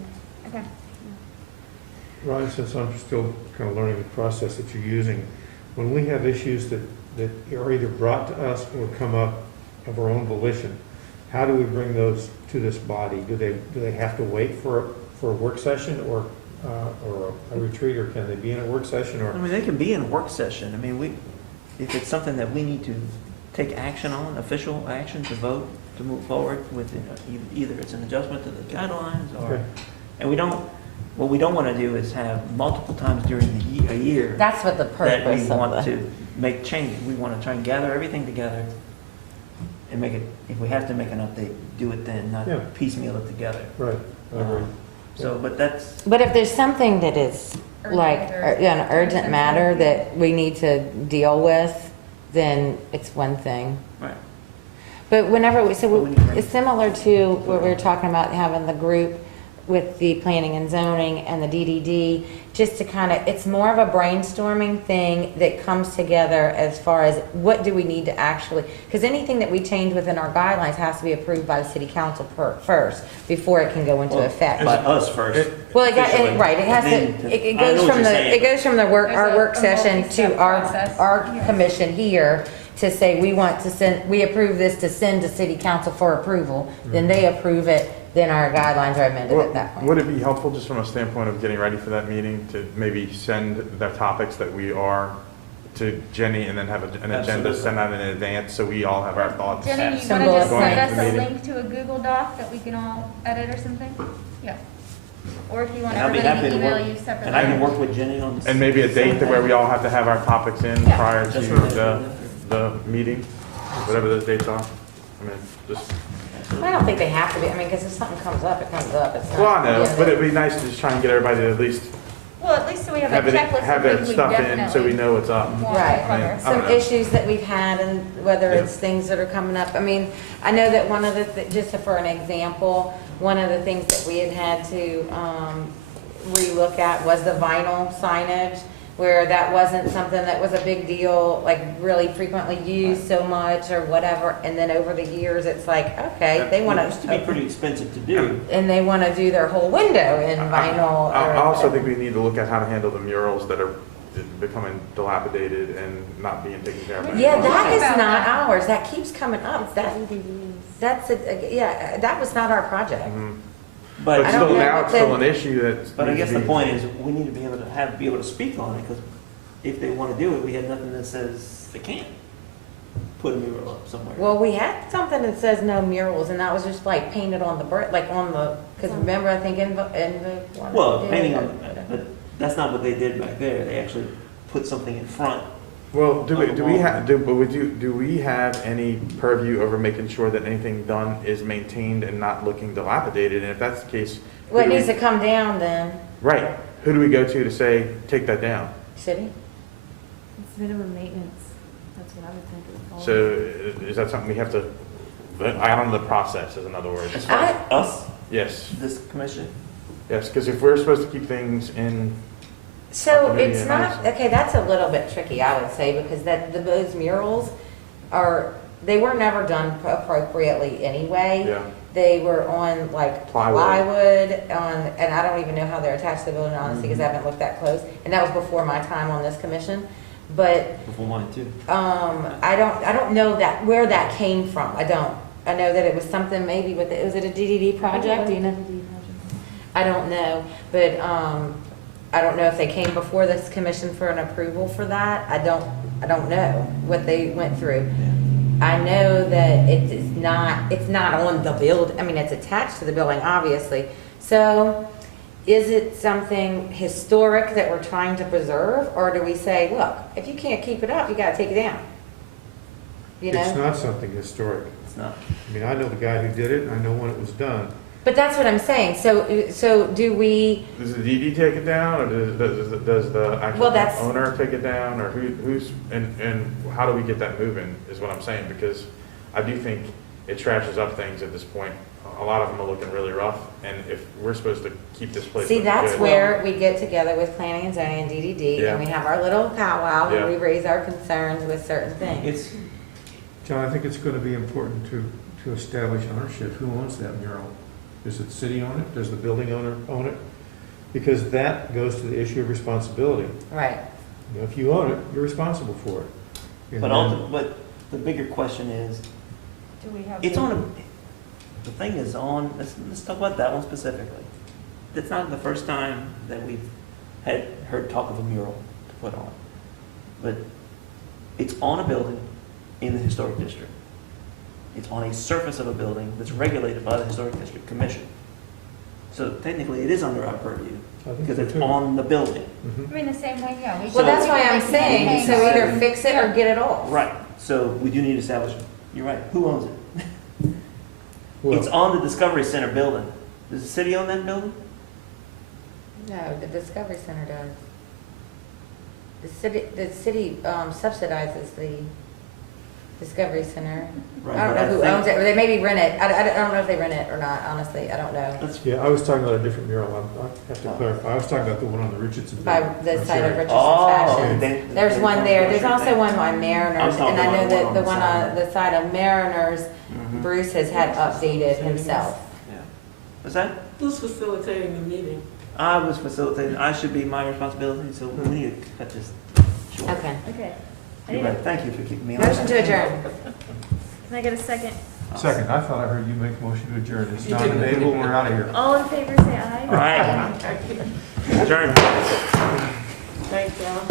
okay. Ron, since I'm still kind of learning the process that you're using, when we have issues that are either brought to us or come up of our own volition, how do we bring those to this body? Do they have to wait for a work session or a retreat, or can they be in a work session? Or They can be in a work session. If it's something that we need to take action on, official action to vote to move forward with, either it's an adjustment to the guidelines or, and what we don't want to do is have multiple times during a year. That's what the That purpose we of want the. to make changes. We want to try and gather everything together and make it, if we have to make an update, do it then, not piecemeal it together. Right, I agree. But if there's something that is like an urgent matter that we need to deal with, then it's one thing. Right. But it's similar to what we were talking about, having the group with the planning and zoning and the DDD, just to it's more of a brainstorming thing that comes together as far as what do we need to actually, because anything that we change within our guidelines has to be approved by the city council first before it can go into effect. By us first. Well, it has to, it goes from our work session to our commission here to say we approve this to send to city council for approval, then they approve it, then our guidelines are amended at that point. Would it be helpful, just from a standpoint of getting ready for that meeting, to maybe send the topics that we are to Jenny and then have an agenda sent out in advance so we all have our thoughts? Jenny, you want to Some just going send into us the a meeting? link to a Google Doc that we can all edit or something? Yeah. Or if you want And I'll be everybody to happy to email work- you separately. And I can work with Jenny on this. And maybe a date to where we all have to have our topics in Yeah. prior to That's right. the meeting, whatever those dates are. I mean, just, I don't think they have to be, I mean, because if something comes up, it comes up. It's not. well, I know, yeah, but it'd be nice to just try and get everybody to at least Well, at least so we have a have checklist have of that things we stuff in so we definitely know what's up. want to Right. cover. I don't Some know. issues that we've had and whether Yeah. it's things that are coming up. I mean, I know that one of the, just for an example, one of the things that we had to relook at was the vinyl signage, where that wasn't something that was a big deal, like really frequently used so much or whatever. And then over the years, it's like, okay, they want It used to be to, pretty expensive to do. and they want to do their whole window in vinyl. I or also whatever. think we need to look at how to handle the murals that are becoming dilapidated and not being taken care of. Yeah, anymore. that is About not that. ours. That keeps coming up. That's, yeah, that was not our project. Mhm. But, But I don't still, know now what it's still the- an issue that. but I needs guess to the be- point is, we need to be able to speak on it, because if they want to do it, we have nothing that says they can't put a mural up somewhere. Well, we had something that says no murals, and that was just like painted on the brick, like on the, because remember, I think in the one Well, we did, painting on, whatever. but that's not what they did back there. They actually put something in front. Well, do On the we wall. have, do we have any purview over making sure that anything done is maintained and not looking dilapidated? And if that's the case. who Well, it do we- needs to come down then, Right, who do we go to say, take that down? city? It's minimum maintenance, that's what I would think it would fall. So is that something we have to, I don't know the process, is another word. As far as us, Yes, this commission, yes, because if we're supposed to keep things in, So Continuity it's and not, nice. okay, that's a little bit tricky, I would say, because those murals are, they were never done appropriately anyway. yeah, They were on like Plywood. and I don't even know how they're attached to the building, honestly, because I haven't looked that close. And that was before my time on this commission. But before mine too. I don't know that, where that came from. I don't. I know that it was something maybe with, was it a DDD project? Do you know? I don't know, but I don't know if they came before this commission for an approval for that. I don't know what they went through. I know that it's not on the build, I mean, it's attached to the building, obviously. So is it something historic that we're trying to preserve? Or do we say, look, if you can't keep it up, you gotta take it down? You It's know? not something historic. It's not. I mean, I know the guy who did it, and I know when it was done. But that's what I'm saying. So do we, does the DD take it down, or does the actual Well, that's- owner take it down, or who's, and how do we get that moving, is what I'm saying, because I do think it trashes up things at this point. A lot of them are looking really rough, and if we're supposed to keep this place see, looking that's good- where we get together with planning and zoning and DDD, Yeah. and we have our little powwow, Yeah. and we raise our concerns with certain things. It's, John, I think it's going to be important to establish ownership. Who owns that mural? Does the city own it? Does the building owner own it? Because that goes to the issue of responsibility. Right. You know, if you own it, you're responsible for it. And but the bigger question is, Do we have? it's on the thing is on, let's talk about that one specifically. It's not the first time that we've heard talk of a mural to put on. But it's on a building in the historic district. It's on a surface of a building that's regulated by the Historic District Commission. So technically, it is under our purview, I think because so it's too. on the building. Mhm. I mean, the same way, yeah. Well, that's why I'm saying, so either fix it or get it off. Right, so we do need to establish, you're right, who owns it? Well, It's on the Discovery Center building. Does the city own that building? No, the Discovery Center does. The city subsidizes the Discovery Center. Right, I don't but know who think- owns it, or they maybe rent it. I don't know if they rent it or not, honestly, I don't know. That's- yeah, I was talking about a different mural. I have to clarify. I was talking about the one on the Richardson. By building. the I'm side of sorry. Richardson Oh, Fashion. okay. There's one there, there's also one on I'm Mariners, talking and I know about the that one the on the one side. on the side of Mariners, Mhm. Bruce has had updated himself. Yeah. What's that? Who's facilitating the meeting? I was facilitating, I should be my responsibility, so we need to cut this short. Okay. Okay. I You're need right, a- thank you for keeping me on. Motion to adjourn. Can I get a second? Second, I thought I heard you make a motion to adjourn. It's not debatable, we're out of here. All in favor, say aye. All right. Adjourn. Thank y'all.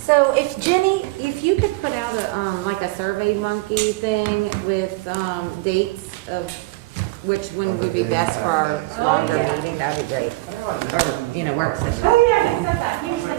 So if Jenny, if you could put out a, like a Survey Monkey thing with, dates of which one would be best for our longer meeting, that'd be great. You know, work session. Oh, yeah, he said that. He was like,